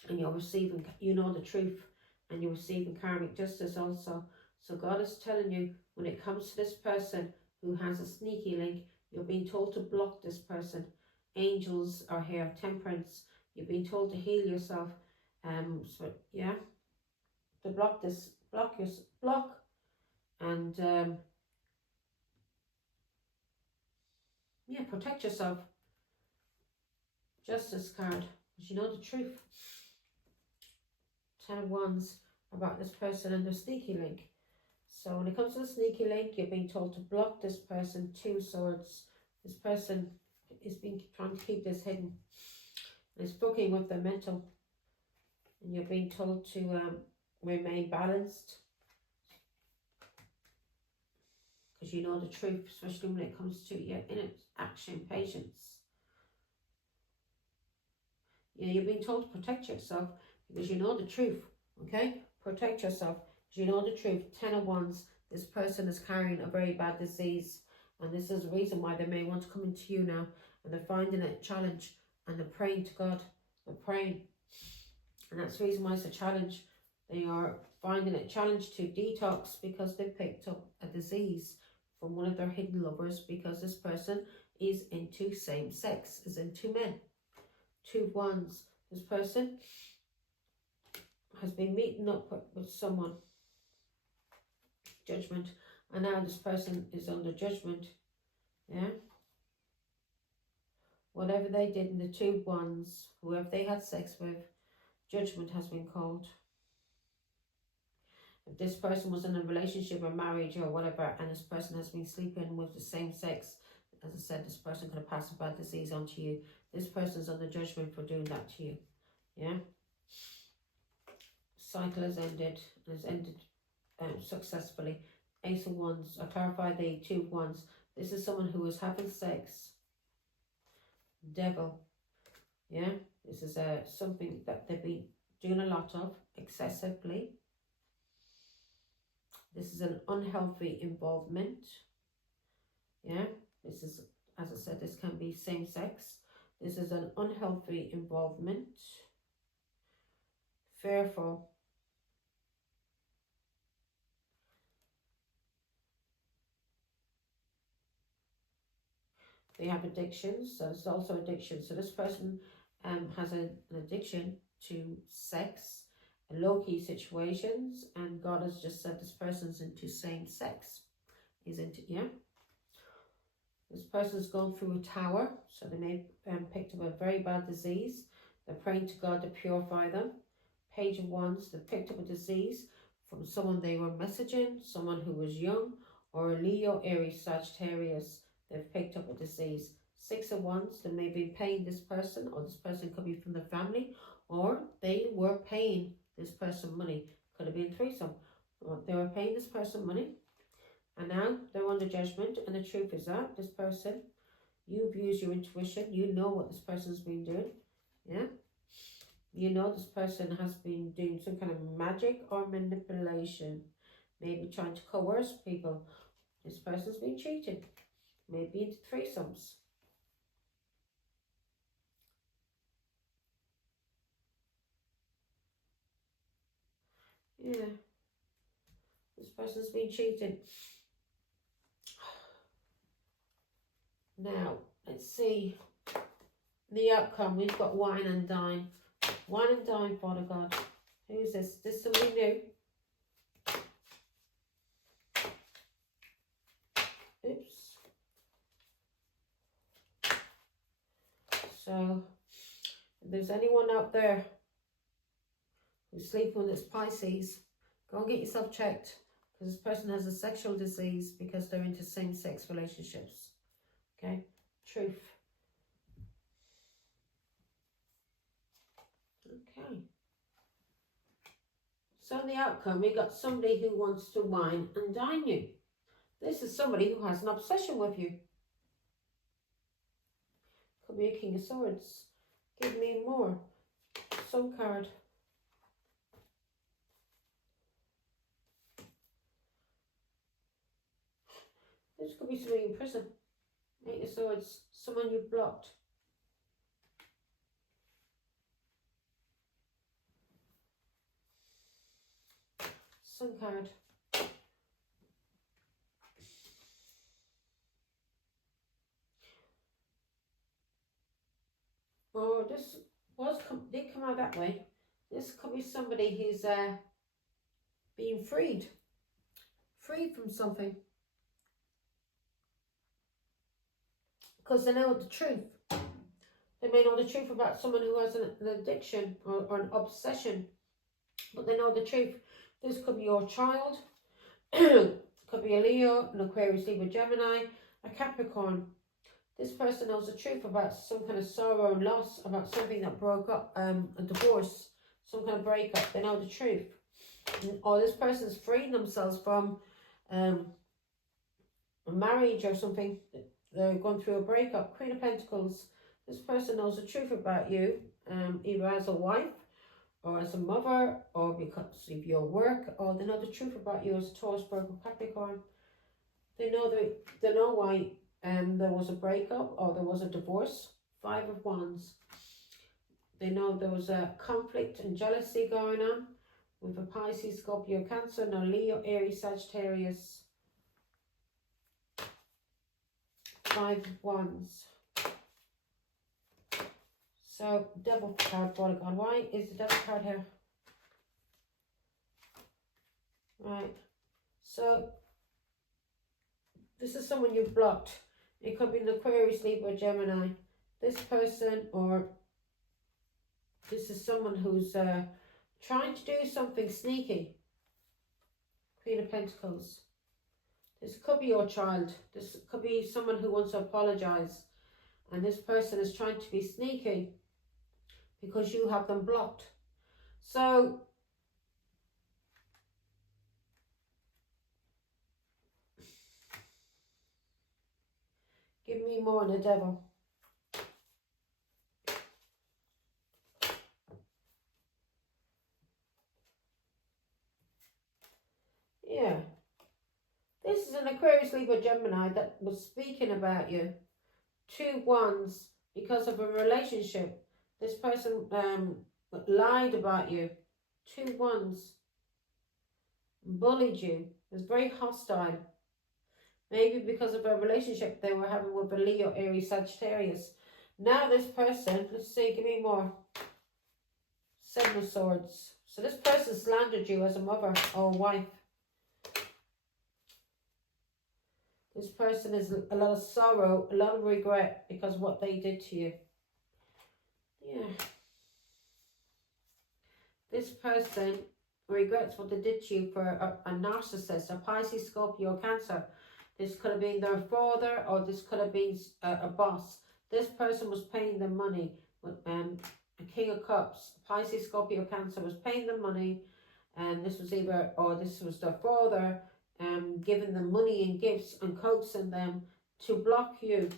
And you're receiving, you know the truth, and you're receiving karmic justice also. So God is telling you, when it comes to this person who has a sneaky link, you're being told to block this person. Angels are here, temperance. You're being told to heal yourself. So yeah, to block this, block, and yeah, protect yourself. Justice card, because you know the truth. 10 of Wands about this person and their sneaky link. So when it comes to the sneaky link, you're being told to block this person. 2 swords. This person is being trying to keep this hidden. And it's fucking with their mental. And you're being told to remain balanced. Because you know the truth, especially when it comes to your inner action, patience. Yeah, you're being told to protect yourself because you know the truth. Okay? Protect yourself because you know the truth. 10 of Wands. This person is carrying a very bad disease. And this is the reason why they may want to come into you now. And they're finding it a challenge. And they're praying to God. They're praying. And that's the reason why it's a challenge. They are finding it a challenge to detox because they picked up a disease from one of their hidden lovers, because this person is into same sex, is into men. 2 of Wands. This person has been meeting up with someone. Judgment. And now this person is under judgment. Yeah. Whatever they did in the 2 of Wands, whoever they had sex with, judgment has been called. If this person was in a relationship or marriage or whatever, and this person has been sleeping with the same sex, as I said, this person could have passed a bad disease onto you. This person's under judgment for doing that to you. Yeah. Cycle has ended, and has ended successfully. Ace of Wands. I clarify the 2 of Wands. This is someone who is having sex. Devil. Yeah. This is something that they've been doing a lot of excessively. This is an unhealthy involvement. Yeah. This is, as I said, this can be same sex. This is an unhealthy involvement. Fearful. They have addictions, so it's also addiction. So this person has an addiction to sex, low-key situations, and God has just said this person's into same sex. He's into, yeah. This person's gone through a tower, so they may have picked up a very bad disease. They're praying to God to purify them. Page of Wands, they picked up a disease from someone they were messaging, someone who was young, or a Leo, Aries, Sagittarius. They've picked up a disease. 6 of Wands, they may be paying this person, or this person could be from the family, or they were paying this person money. Could have been threesome. They were paying this person money, and now they're under judgment. And the truth is that this person, you've used your intuition. You know what this person's been doing. Yeah. You know this person has been doing some kind of magic or manipulation. Maybe trying to coerce people. This person's been cheating. Maybe into threesomes. Yeah. This person's been cheating. Now, let's see The outcome, we've got wine and dine. Wine and dine, Father God. Who's this? Is this somebody new? Oops. So, if there's anyone out there who's sleeping with this Pisces, go and get yourself checked, because this person has a sexual disease because they're into same-sex relationships. Okay? Truth. Okay. So in the outcome, we got somebody who wants to wine and dine you. This is somebody who has an obsession with you. Could be a King of Swords. Give me more. Some card. This could be somebody in prison. Eight of Swords. Someone you've blocked. Sun card. Oh, this did come out that way. This could be somebody who's being freed. Freed from something. Because they know the truth. They may know the truth about someone who has an addiction or an obsession. But they know the truth. This could be your child. Could be a Leo, an Aquarius, Libra, Gemini, a Capricorn. This person knows the truth about some kind of sorrow and loss, about something that broke up, a divorce, some kind of breakup. They know the truth. Or this person's freeing themselves from a marriage or something. They're going through a breakup. Queen of Pentacles. This person knows the truth about you, either as a wife, or as a mother, or because of your work, or they know the truth about you as a Taurus, Virgo, Capricorn. They know why there was a breakup or there was a divorce. Five of Wands. They know there was a conflict and jealousy going on with a Pisces, Scorpio, Cancer, no Leo, Aries, Sagittarius. Five of Wands. So, Devil card, Father God. Why is the Devil card here? Right. So, this is someone you've blocked. It could be an Aquarius, Libra, Gemini. This person, or this is someone who's trying to do something sneaky. Queen of Pentacles. This could be your child. This could be someone who wants to apologize. And this person is trying to be sneaky because you have them blocked. So, give me more on the Devil. Yeah. This is an Aquarius, Libra, Gemini that was speaking about you. Two Wands because of a relationship. This person lied about you. Two Wands. Bullied you. Was very hostile. Maybe because of a relationship they were having with a Leo, Aries, Sagittarius. Now this person, let's see, give me more. Seven of Swords. So this person slandered you as a mother or a wife. This person is a lot of sorrow, a lot of regret because of what they did to you. Yeah. This person regrets what they did to you for a narcissist, a Pisces, Scorpio, Cancer. This could have been their father, or this could have been a boss. This person was paying them money. A King of Cups, Pisces, Scorpio, Cancer was paying them money, and this was either, or this was their father, giving them money and gifts and coaxing them to block you,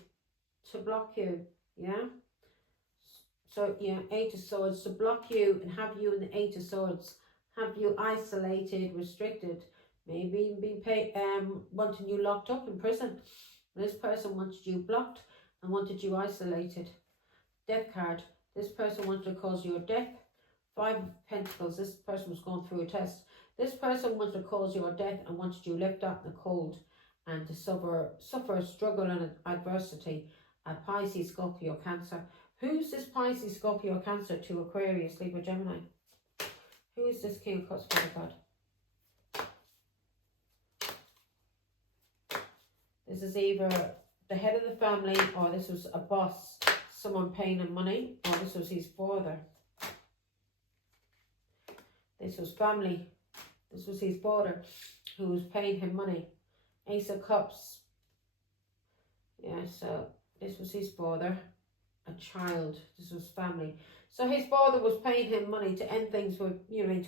yeah? So, yeah, Eight of Swords, to block you and have you in the Eight of Swords, have you isolated, restricted, maybe even being wanting you locked up in prison. This person wanted you blocked and wanted you isolated. Death card, this person wanted to cause your death. Five of Pentacles, this person was going through a test. This person wanted to cause your death and wanted you left out in the cold and to suffer struggle and adversity. A Pisces, Scorpio, Cancer. Who's this Pisces, Scorpio, Cancer to Aquarius, Libra, Gemini? Who is this King of Cups, Father God? This is either the head of the family, or this was a boss, someone paying him money, or this was his father. This was family. This was his father who was paying him money. Ace of Cups. Yeah, so this was his father. A child. This was family. So his father was paying him money to end things with, you know,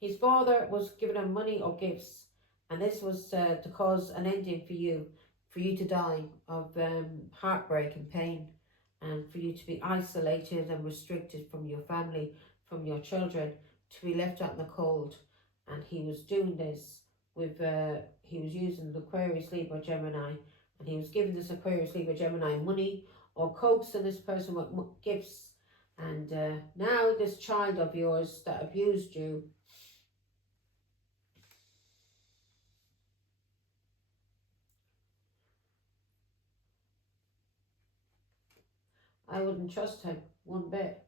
his father was giving him money or gifts. And this was to cause an ending for you to die of heartbreak and pain, and for you to be isolated and restricted from your family, from your children, to be left out in the cold. And he was doing this with, he was using the Aquarius, Libra, Gemini, and he was giving this Aquarius, Libra, Gemini money, or coaxing this person with gifts. And now this child of yours that abused you, I wouldn't trust him one bit.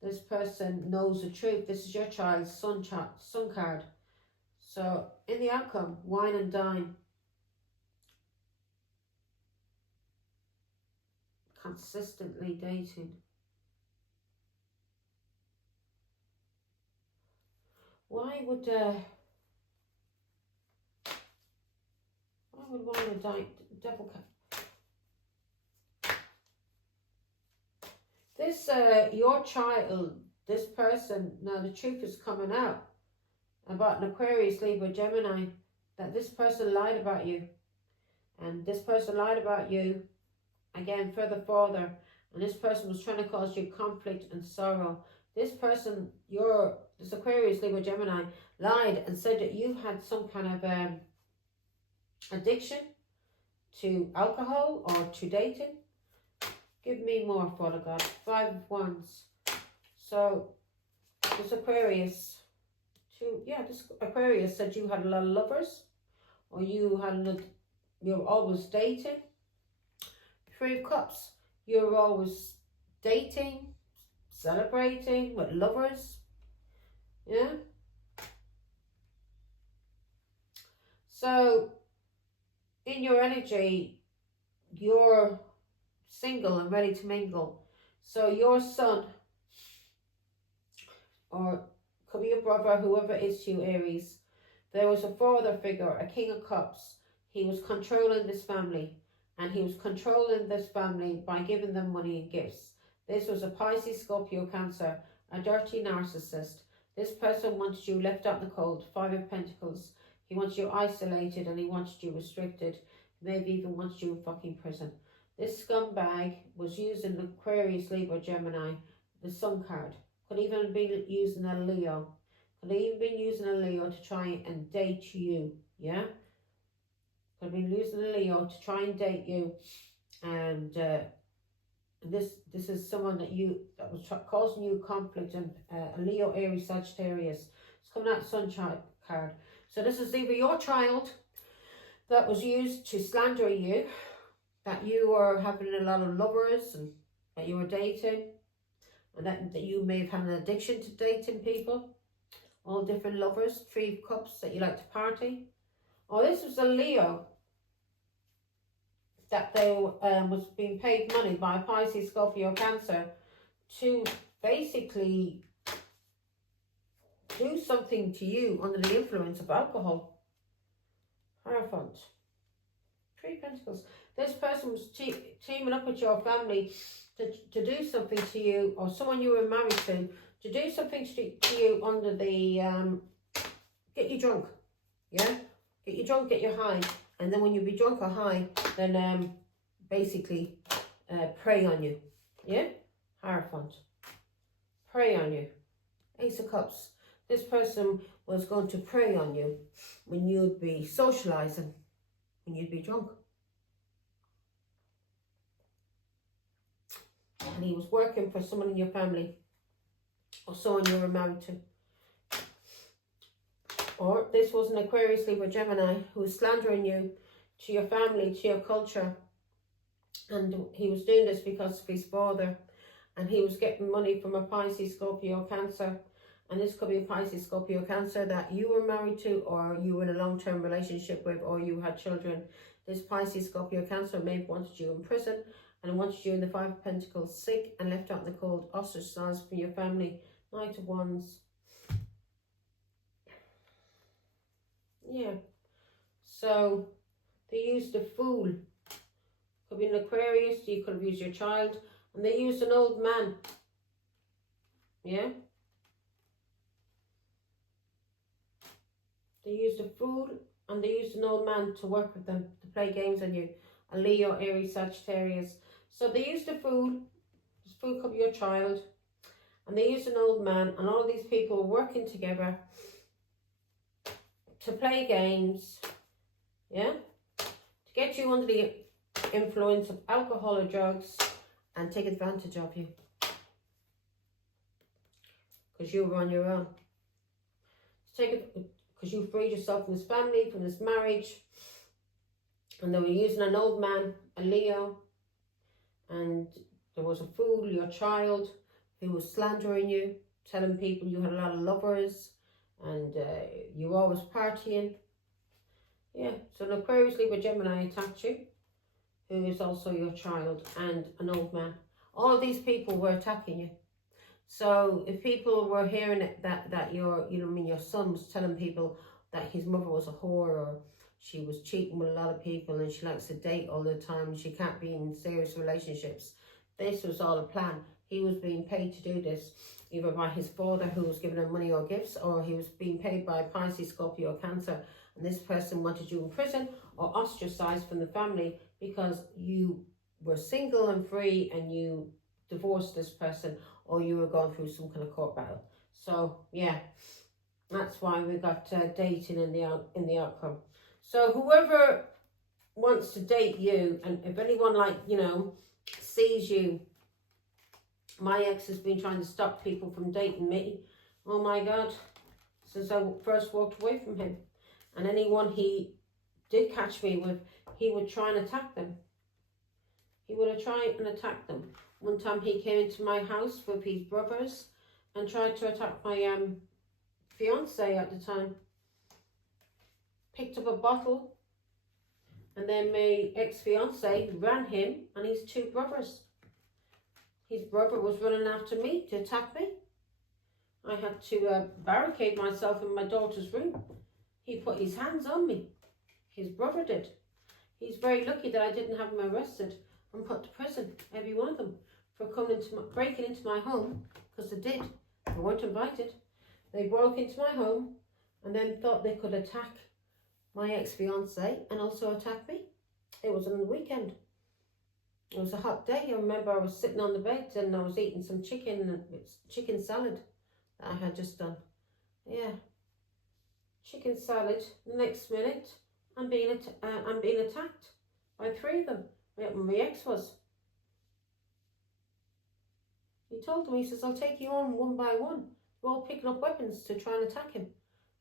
This person knows the truth. This is your child's sun card. So in the outcome, wine and dine. Consistently dating. Why would wine and dine, devil card? This, your child, this person, now the truth is coming out about an Aquarius, Libra, Gemini, that this person lied about you. And this person lied about you, again, further, and this person was trying to cause you conflict and sorrow. This person, this Aquarius, Libra, Gemini, lied and said that you had some kind of addiction to alcohol or to dating. Give me more, Father God. 5 of Wands. So, this Aquarius, this Aquarius said you had a lot of lovers, or you're always dating. 3 of Cups. You're always dating, celebrating with lovers. Yeah. So, in your energy, you're single and ready to mingle. So your son, or could be your brother, whoever it is to you, Aries, there was a father figure, a King of Cups. He was controlling this family, and he was controlling this family by giving them money and gifts. This was a Pisces, Scorpio, Cancer, a dirty narcissist. This person wanted you left out in the cold. 5 of Pentacles. He wants you isolated, and he wants you restricted. Maybe even wants you in fucking prison. This scumbag was using the Aquarius, Libra, Gemini, the Sun card. Could even be using a Leo. Could even been using a Leo to try and date you. Yeah? Could have been using a Leo to try and date you. And this is someone that was causing you conflict. And a Leo, Aries, Sagittarius. It's coming out Sun card. So this is either your child that was used to slander you, that you were having a lot of lovers and that you were dating, and that you may have had an addiction to dating people, all different lovers, 3 of Cups, that you like to party. Or this was a Leo that they was being paid money by a Pisces, Scorpio, Cancer to basically do something to you under the influence of alcohol. Hierophant. 3 Pentacles. This person was teaming up with your family to do something to you, or someone you were married to do something to you under the, get you drunk, yeah? Get you drunk, get you high, and then when you be drunk or high, then basically prey on you, yeah? Hierophant. Prey on you. Ace of Cups. This person was going to prey on you when you'd be socializing, when you'd be drunk. And he was working for someone in your family, or someone you were married to. Or this was an Aquarius, Libra, Gemini who was slandering you to your family, to your culture, And he was doing this because of his father, and he was getting money from a Pisces, Scorpio, Cancer. And this could be a Pisces, Scorpio, Cancer that you were married to, or you were in a long-term relationship with, or you had children. This Pisces, Scorpio, Cancer may have wanted you in prison, and wanted you in the Five of Pentacles, sick and left out in the cold, ostracized from your family. Knight of Wands. Yeah. So they used a fool. Could be an Aquarius. You could have used your child, and they used an old man. Yeah. They used a fool, and they used an old man to work with them, to play games on you. A Leo, Aries, Sagittarius. So they used a fool. This fool could be your child. And they used an old man, and all these people were working together to play games. Yeah. To get you under the influence of alcohol or drugs and take advantage of you. Because you were on your own. To take it, because you freed yourself from this family, from this marriage. And they were using an old man, a Leo. And there was a fool, your child, who was slandering you, telling people you had a lot of lovers, and you were always partying. Yeah, so an Aquarius, Libra, Gemini attacked you, who is also your child, and an old man. All of these people were attacking you. So if people were hearing it, that your, your son was telling people that his mother was a whore, or she was cheating with a lot of people, and she likes to date all the time, and she can't be in serious relationships. This was all a plan. He was being paid to do this, either by his father, who was giving him money or gifts, or he was being paid by Pisces, Scorpio, or Cancer. And this person wanted you in prison or ostracized from the family because you were single and free and you divorced this person, or you were going through some kind of court battle. So yeah, that's why we got dating in the outcome. So whoever wants to date you, and if anyone sees you, my ex has been trying to stop people from dating me. Oh my God, since I first walked away from him. And anyone he did catch me with, he would try and attack them. He would have tried and attacked them. One time he came into my house with his brothers and tried to attack my fiance at the time. Picked up a bottle, and then my ex-fiance ran him and his two brothers. His brother was running after me to attack me. I had to barricade myself in my daughter's room. He put his hands on me. His brother did. He's very lucky that I didn't have him arrested and put to prison, every one of them, for breaking into my home, because they did. They weren't invited. They broke into my home and then thought they could attack my ex-fiance and also attack me. It was on the weekend. It was a hot day. I remember I was sitting on the bed and I was eating some chicken salad that I had just done. Yeah. Chicken salad. The next minute, I'm being attacked by three of them. My ex was. He told them, he says, I'll take you on one by one. We're all picking up weapons to try and attack him.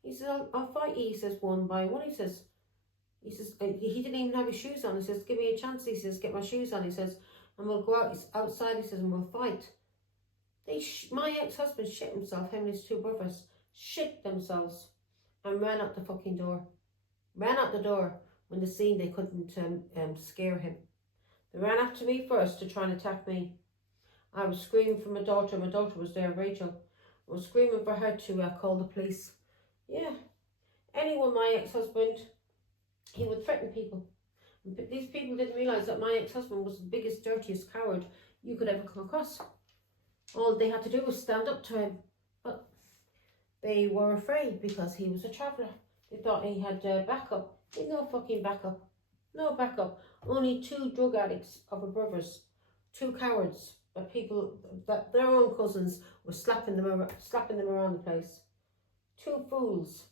He says, I'll fight you, he says, one by one. He says, he didn't even have his shoes on. He says, give me a chance. He says, get my shoes on. He says, and we'll go outside, he says, and we'll fight. My ex-husband shit himself, him and his two brothers, shit themselves and ran out the fucking door. Ran out the door when they seen they couldn't scare him. They ran after me first to try and attack me. I was screaming for my daughter. My daughter was there, Rachel. I was screaming for her to call the police. Yeah. Anyone, my ex-husband, he would threaten people. But these people didn't realise that my ex-husband was the biggest, dirtiest coward you could ever come across. All they had to do was stand up to him. But they were afraid because he was a traveller. They thought he had backup. He had no fucking backup. No backup. Only two drug addicts of her brothers. Two cowards. That their own cousins were slapping them around the place. Two fools.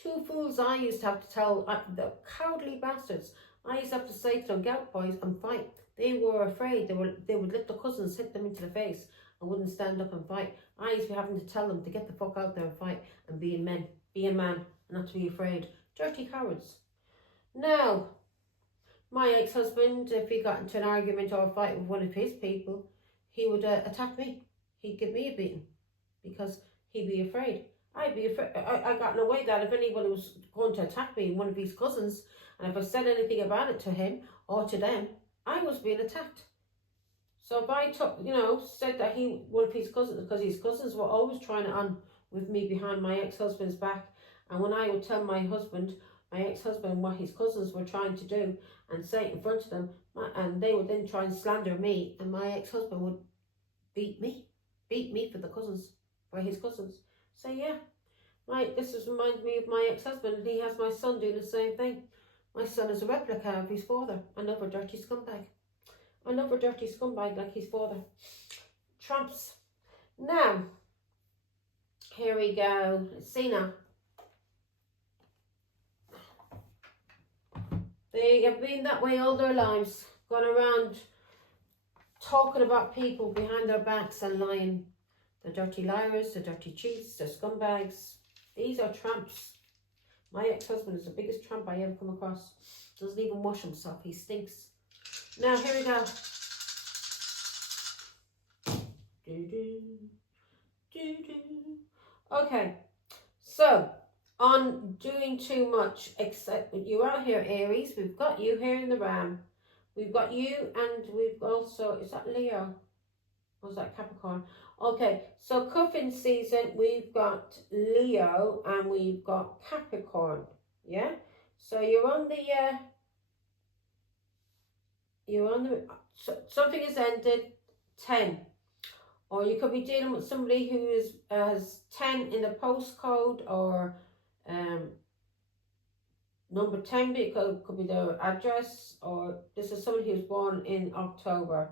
Two fools I used to have to tell, the cowardly bastards. I used to have to say to them, get up boys and fight. They were afraid. They would let the cousins hit them into the face and wouldn't stand up and fight. I used to be having to tell them to get the fuck out there and fight and be a man and not to be afraid. Dirty cowards. Now, My ex-husband, if he got into an argument or a fight with one of his people, he would attack me. He'd give me a beating because he'd be afraid. I'd be afraid. I got no way that if anybody was going to attack me, one of his cousins, and if I said anything about it to him or to them, I was being attacked. So if I took, said that one of his cousins, because his cousins were always trying it on with me behind my ex-husband's back, and when I would tell my ex-husband, what his cousins were trying to do and say it in front of them, and they would then try and slander me, and my ex-husband would beat me for his cousins. So yeah, this reminds me of my ex-husband, and he has my son doing the same thing. My son is a replica of his father, another dirty scumbag. Another dirty scumbag like his father. Tramps. Now, here we go. Let's see now. They have been that way all their lives. Gone around talking about people behind their backs and lying. The dirty liars, the dirty cheats, the scumbags. These are tramps. My ex-husband is the biggest tramp I ever come across. Doesn't even wash himself. He stinks. Now, here we go. Okay, so on doing too much, except you out here, Aries. We've got you here in the Ram. We've got you, and we've also, is that Leo? Or is that Capricorn? Okay, so cuffing season, we've got Leo and we've got Capricorn. Yeah, so you're on the something has ended 10, or you could be dealing with somebody who has 10 in the postcode, or number 10 could be their address, or this is somebody who's born in October.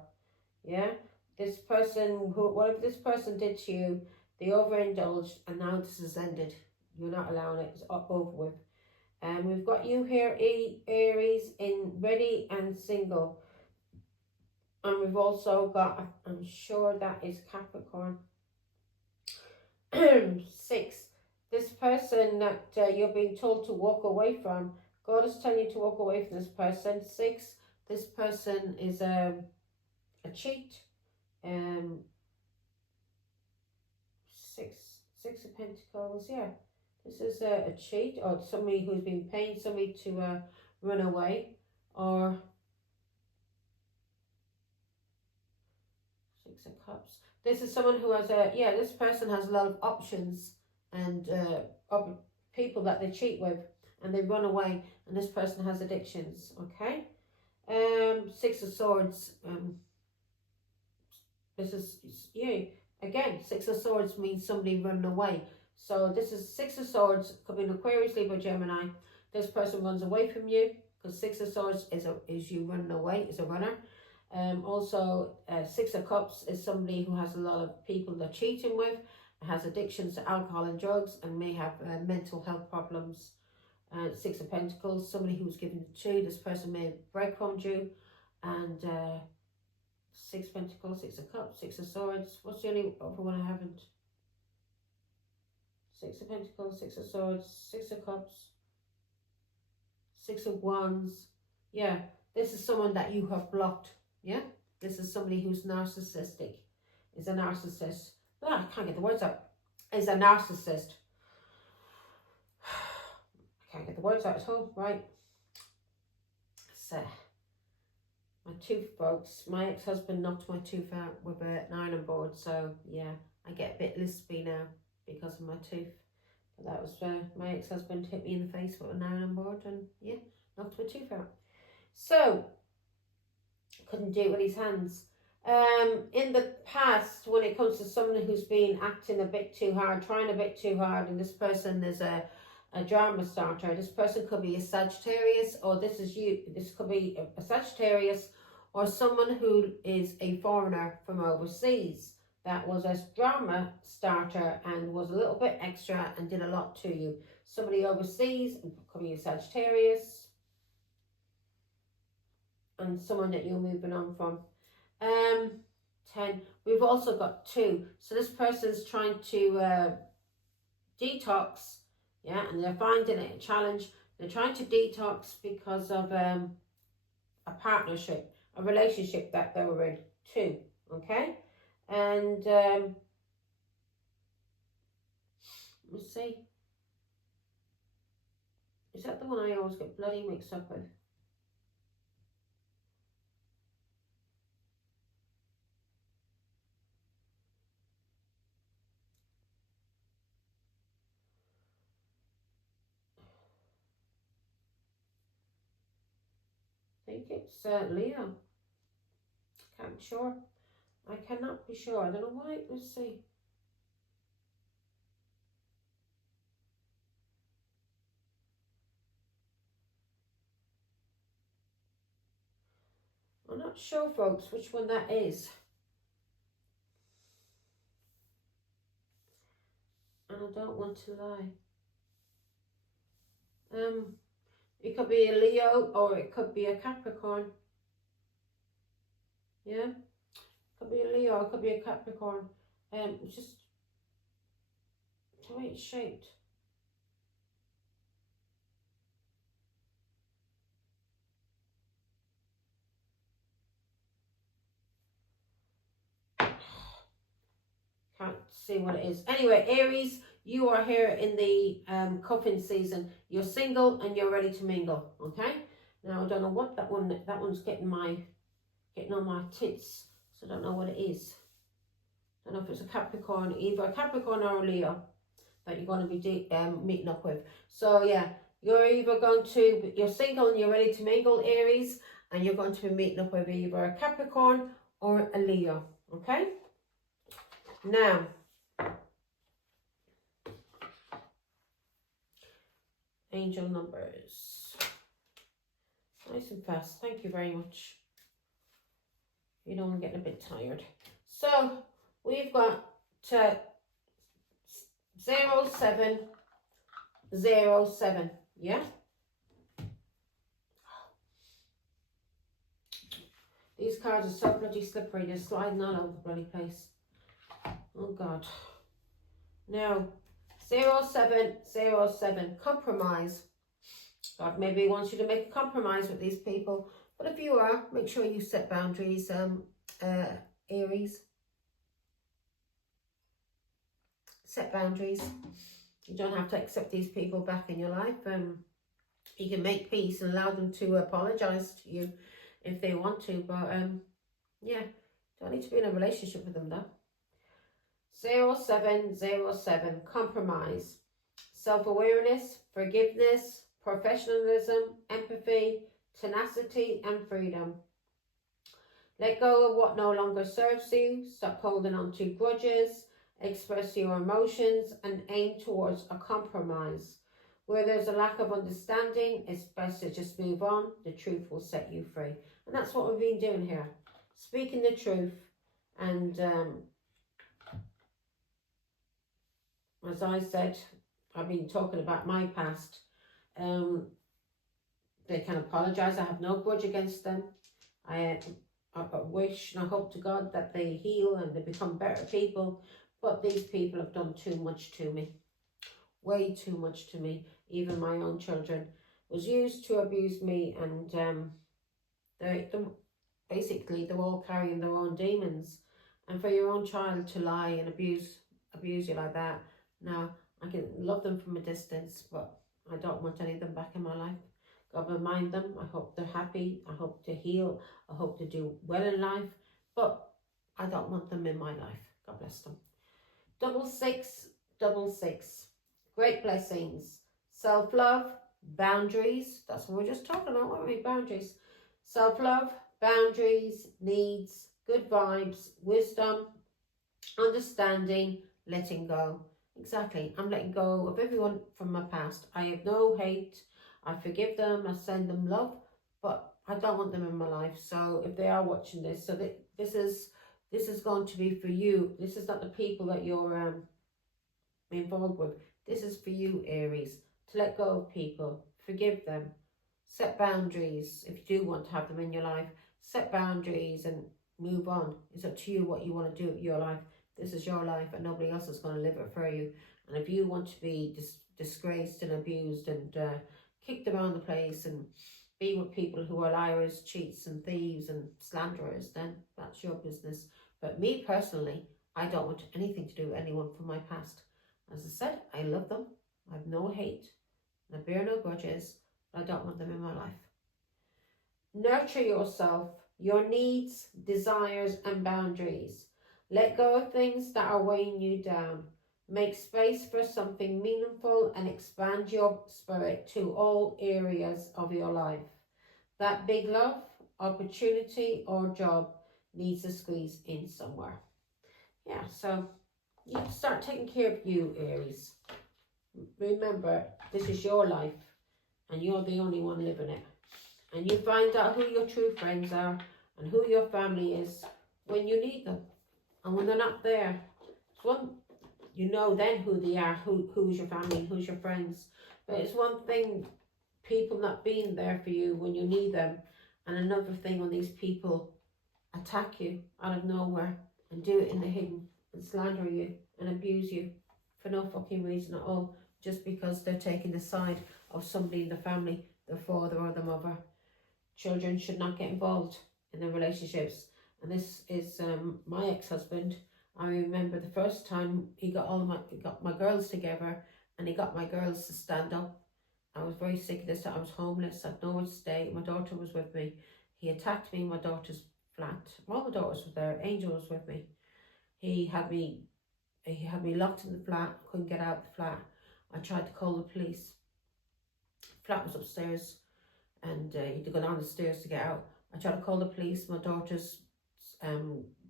Yeah, this person, whatever this person did to you, they overindulged, and now this has ended. You're not allowing it. It's over with. And we've got you here, Aries, in ready and single. And we've also got, I'm sure that is Capricorn. 6. This person that you're being told to walk away from, God is telling you to walk away from this person. 6. This person is a cheat. 6 of Pentacles, yeah. This is a cheat, or somebody who's been paying somebody to run away, or 6 of Cups. This is someone who has this person has a lot of options and people that they cheat with, and they run away, and this person has addictions, okay? 6 of Swords, this is you. Again, 6 of Swords means somebody running away. So this is 6 of Swords, could be an Aquarius, Libra, Gemini. This person runs away from you, because 6 of Swords is you running away, is a runner. Also, 6 of Cups is somebody who has a lot of people they're cheating with, has addictions to alcohol and drugs, and may have mental health problems. 6 of Pentacles, somebody who's given to, this person may have breadcrumbed you. And 6 of Pentacles, 6 of Cups, 6 of Swords. What's the only other one I haven't? 6 of Pentacles, 6 of Swords, 6 of Cups, 6 of Wands. Yeah, this is someone that you have blocked. Yeah, this is somebody who's narcissistic. Is a narcissist. I can't get the words out. Is a narcissist. I can't get the words out at all. Right. So, my tooth, folks. My ex-husband knocked my tooth out with an ironing board. So, yeah, I get a bit lispy now because of my tooth. But that was my ex-husband hit me in the face with an ironing board, and yeah, knocked my tooth out. So, couldn't do it with his hands. In the past, when it comes to someone who's been acting a bit too hard, trying a bit too hard, and this person is a drama starter. This person could be a Sagittarius, or this is you. This could be a Sagittarius, or someone who is a foreigner from overseas that was a drama starter and was a little bit extra and did a lot to you. Somebody overseas, could be a Sagittarius, and someone that you're moving on from. 10. We've also got 2. So this person's trying to detox, yeah, and they're finding it a challenge. They're trying to detox because of a partnership, a relationship that they were in too, okay? And let's see. Is that the one I always get bloody mixed up with? I think it's Leo. Can't be sure. I cannot be sure. I don't know why. Let's see. I'm not sure, folks, which one that is. And I don't want to lie. It could be a Leo or it could be a Capricorn. Yeah, could be a Leo, it could be a Capricorn. It's just the way it's shaped. Can't see what it is. Anyway, Aries, you are here in the cuffing season. You're single and you're ready to mingle. Okay. Now I don't know what that one's getting on my tits. So I don't know what it is. I don't know if it's a Capricorn, either a Capricorn or a Leo that you're going to be meeting up with. So yeah, you're single and you're ready to mingle, Aries, and you're going to be meeting up with either a Capricorn or a Leo. Okay. Now, angel numbers. Nice and fast. Thank you very much. You know, I'm getting a bit tired. So, we've got 0707. Yeah? These cards are so bloody slippery. They're sliding all over the bloody place. Oh, God. Now, 0707. Compromise. God maybe wants you to make a compromise with these people. But if you are, make sure you set boundaries, Aries. Set boundaries. You don't have to accept these people back in your life. You can make peace and allow them to apologize to you if they want to. But yeah, don't need to be in a relationship with them though. 0707. Compromise. Self-awareness, forgiveness, professionalism, empathy, tenacity and freedom. Let go of what no longer serves you. Stop holding on to grudges. Express your emotions and aim towards a compromise. Where there's a lack of understanding, it's best to just move on. The truth will set you free. And that's what we've been doing here. Speaking the truth. And as I said, I've been talking about my past. They can apologise. I have no grudge against them. I wish and I hope to God that they heal and they become better people. But these people have done too much to me. Way too much to me. Even my own children was used to abuse me, and basically they're all carrying their own demons. And for your own child to lie and abuse you like that, now I can love them from a distance, but I don't want any of them back in my life. God will mind them. I hope they're happy. I hope to heal. I hope to do well in life, but I don't want them in my life. God bless them. 6666. Great blessings. Self-love, boundaries. That's what we're just talking about, weren't we? Boundaries. Self-love, boundaries, needs, good vibes, wisdom, understanding, letting go. Exactly. I'm letting go of everyone from my past. I have no hate. I forgive them. I send them love. But I don't want them in my life. So if they are watching this, so that this is going to be for you. This is not the people that you're involved with. This is for you, Aries, to let go of people, forgive them, set boundaries. If you do want to have them in your life, set boundaries and move on. It's up to you what you want to do with your life. This is your life and nobody else is going to live it for you. And if you want to be disgraced and abused and kicked around the place and be with people who are liars, cheats and thieves and slanderers, then that's your business. But me personally, I don't want anything to do with anyone from my past. As I said, I love them. I have no hate. I bear no grudges. But I don't want them in my life. Nurture yourself, your needs, desires and boundaries. Let go of things that are weighing you down. Make space for something meaningful and expand your spirit to all areas of your life. That big love, opportunity or job needs to squeeze in somewhere. Yeah, so you start taking care of you, Aries. Remember, this is your life and you're the only one living it. And you find out who your true friends are and who your family is when you need them. And when they're not there, it's one, you know then who they are, who's your family, who's your friends. But it's one thing, people not being there for you when you need them. And another thing when these people attack you out of nowhere and do it in the hidden and slander you and abuse you for no fucking reason at all, just because they're taking the side of somebody in the family, their father or their mother. Children should not get involved in their relationships. And this is my ex-husband. I remember the first time he got my girls together and he got my girls to stand up. I was very sick of this. I was homeless. I had nowhere to stay. My daughter was with me. He attacked me in my daughter's flat. All my daughters were there. Angel was with me. He had me locked in the flat. Couldn't get out of the flat. I tried to call the police. Flat was upstairs, and you had to go down the stairs to get out. I tried to call the police. My daughters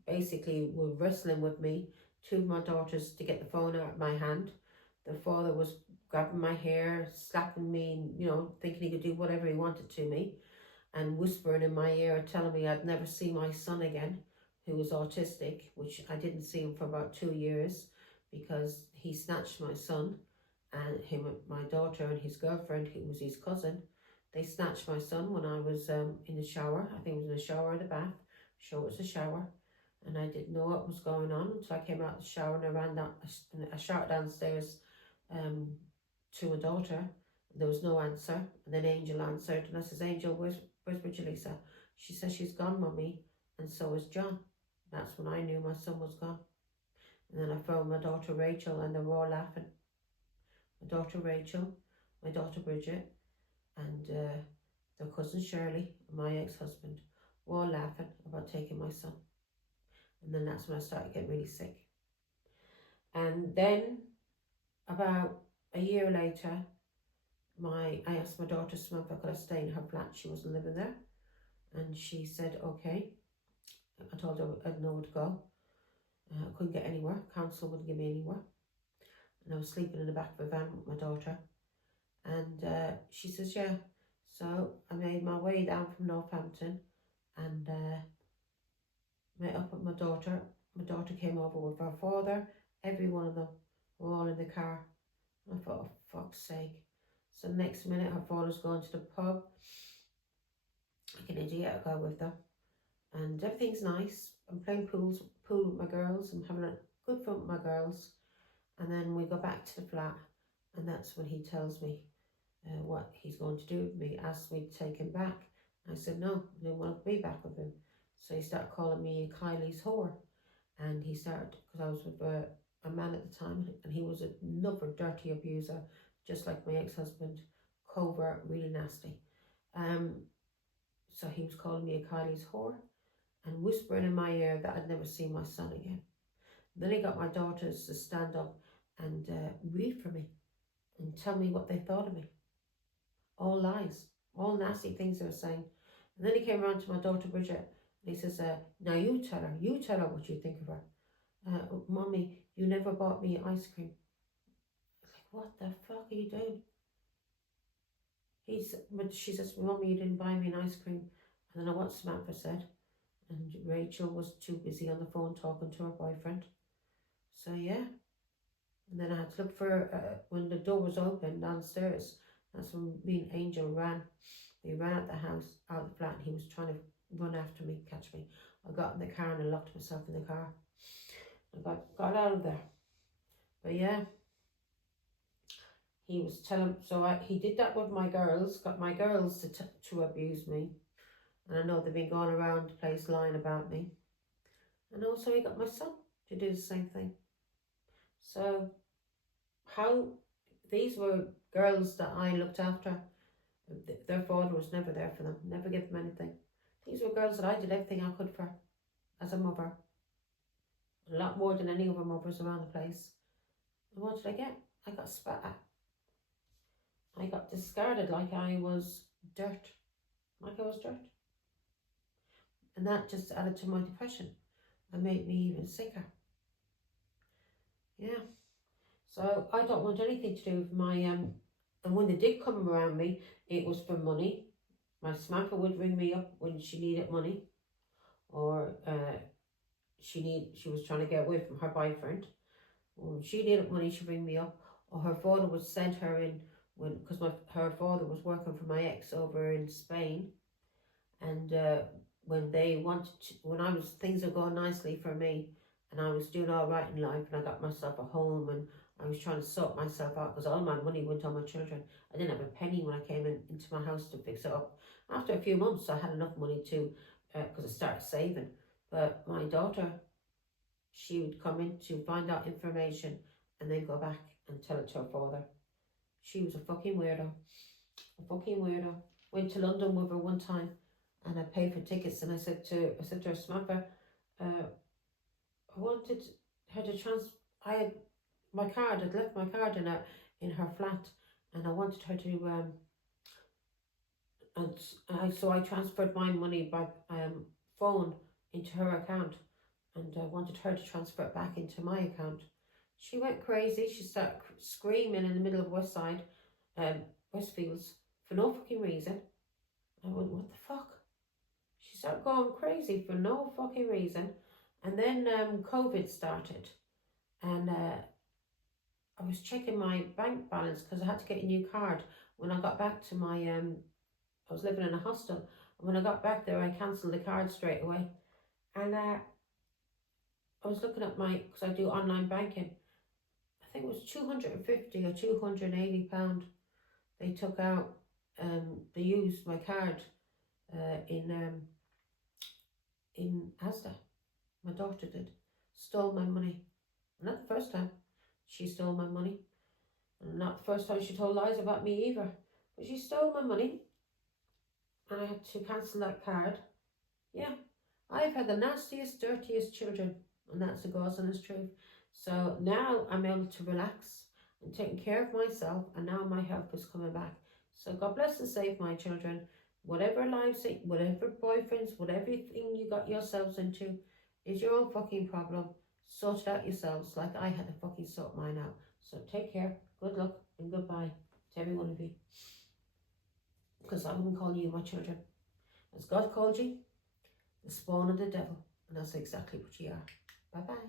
basically were wrestling with me. Two of my daughters to get the phone out of my hand. The father was grabbing my hair, slapping me, you know, thinking he could do whatever he wanted to me, and whispering in my ear, telling me I'd never see my son again, who was autistic, which I didn't see him for about 2 years because he snatched my son and him, my daughter and his girlfriend, who was his cousin. They snatched my son when I was in the shower. I think it was in the shower or the bath. Sure, it was a shower. And I didn't know what was going on until I came out of the shower and I ran down, I shouted downstairs to my daughter. There was no answer. And then Angel answered and I says, Angel, where's Lisa? She says, she's gone, Mummy. And so is John. That's when I knew my son was gone. And then I phoned my daughter Rachel and they were all laughing. My daughter Rachel, my daughter Bridget, and their cousin Shirley, and my ex-husband, were all laughing about taking my son. And then that's when I started getting really sick. And then about a year later, I asked my daughter Samantha could I stay in her flat. She wasn't living there. And she said, okay. I told her I had nowhere to go. I couldn't get anywhere. Council wouldn't give me anywhere. And I was sleeping in the back of a van with my daughter. And she says, yeah. So I made my way down from Northampton and met up with my daughter. My daughter came over with her father. Every one of them were all in the car. I thought, oh, fuck's sake. So next minute, her father's going to the pub. Like an idiot, I go with them. And everything's nice. I'm playing pool with my girls. I'm having a good fun with my girls. And then we go back to the flat. And that's when he tells me what he's going to do with me. Asked me to take him back. I said, no, I didn't want to be back with him. So he started calling me Kylie's whore. And he started, because I was with a man at the time, and he was another dirty abuser, just like my ex-husband, covert, really nasty. So he was calling me a Kylie's whore and whispering in my ear that I'd never see my son again. Then he got my daughters to stand up and read for me and tell me what they thought of me. All lies, all nasty things they were saying. And then he came around to my daughter Bridget and he says, now you tell her what you think of her. Mommy, you never bought me ice cream. I was like, what the fuck are you doing? But she says, Mommy, you didn't buy me an ice cream. I don't know what Samantha said. And Rachel was too busy on the phone talking to her boyfriend. So yeah. And then I had to look for, when the door was open downstairs, that's when me and Angel ran. We ran out the house, out the flat, and he was trying to run after me, catch me. I got in the car and I locked myself in the car. I got out of there. But yeah, he was telling, he did that with my girls, got my girls to abuse me. And I know they've been going around the place lying about me. And also he got my son to do the same thing. So how, these were girls that I looked after. Their father was never there for them, never gave them anything. These were girls that I did everything I could for as a mother. A lot more than any other mothers around the place. And what did I get? I got spat at. I got discarded like I was dirt. Like I was dirt. And that just added to my depression and made me even sicker. Yeah. So I don't want anything to do with my, and when they did come around me, it was for money. My smacker would ring me up when she needed money, or she was trying to get away from her boyfriend. When she needed money, she'd ring me up, or her father would send her in because her father was working for my ex over in Spain, and when things were going nicely for me, and I was doing all right in life, and I got myself a home, and I was trying to sort myself out because all my money went on my children. I didn't have a penny when I came into my house to fix it up. After a few months, I had enough money to, because I started saving. But my daughter, she would come in to find out information and then go back and tell it to her father. She was a fucking weirdo. A fucking weirdo. Went to London with her one time and I paid for tickets, and I said to her, Smapper, I wanted her to I'd left my card in her flat, and I wanted her to so I transferred my money by phone into her account, and I wanted her to transfer it back into my account. She went crazy. She started screaming in the middle of Westfields for no fucking reason. I went, what the fuck? She started going crazy for no fucking reason. And then COVID started, and I was checking my bank balance because I had to get a new card when I got back to my, I was living in a hostel, and when I got back there I cancelled the card straight away. And I was looking at because I do online banking, I think it was 250 or 280 pound they took out. They used my card in Asda. My daughter did. Stole my money. Not the first time she stole my money. And not the first time she told lies about me either. But she stole my money. And I had to cancel that card. Yeah. I've had the nastiest, dirtiest children. And that's the God's honest truth. So now I'm able to relax and taking care of myself. And now my health is coming back. So God bless and save my children. Whatever lives, whatever boyfriends, whatever thing you got yourselves into is your own fucking problem. Sort it out yourselves like I had to fucking sort mine out. So take care, good luck, and goodbye to every one of you. Because I wouldn't call you my children. As God called you, the spawn of the devil. And that's exactly what you are. Bye-bye.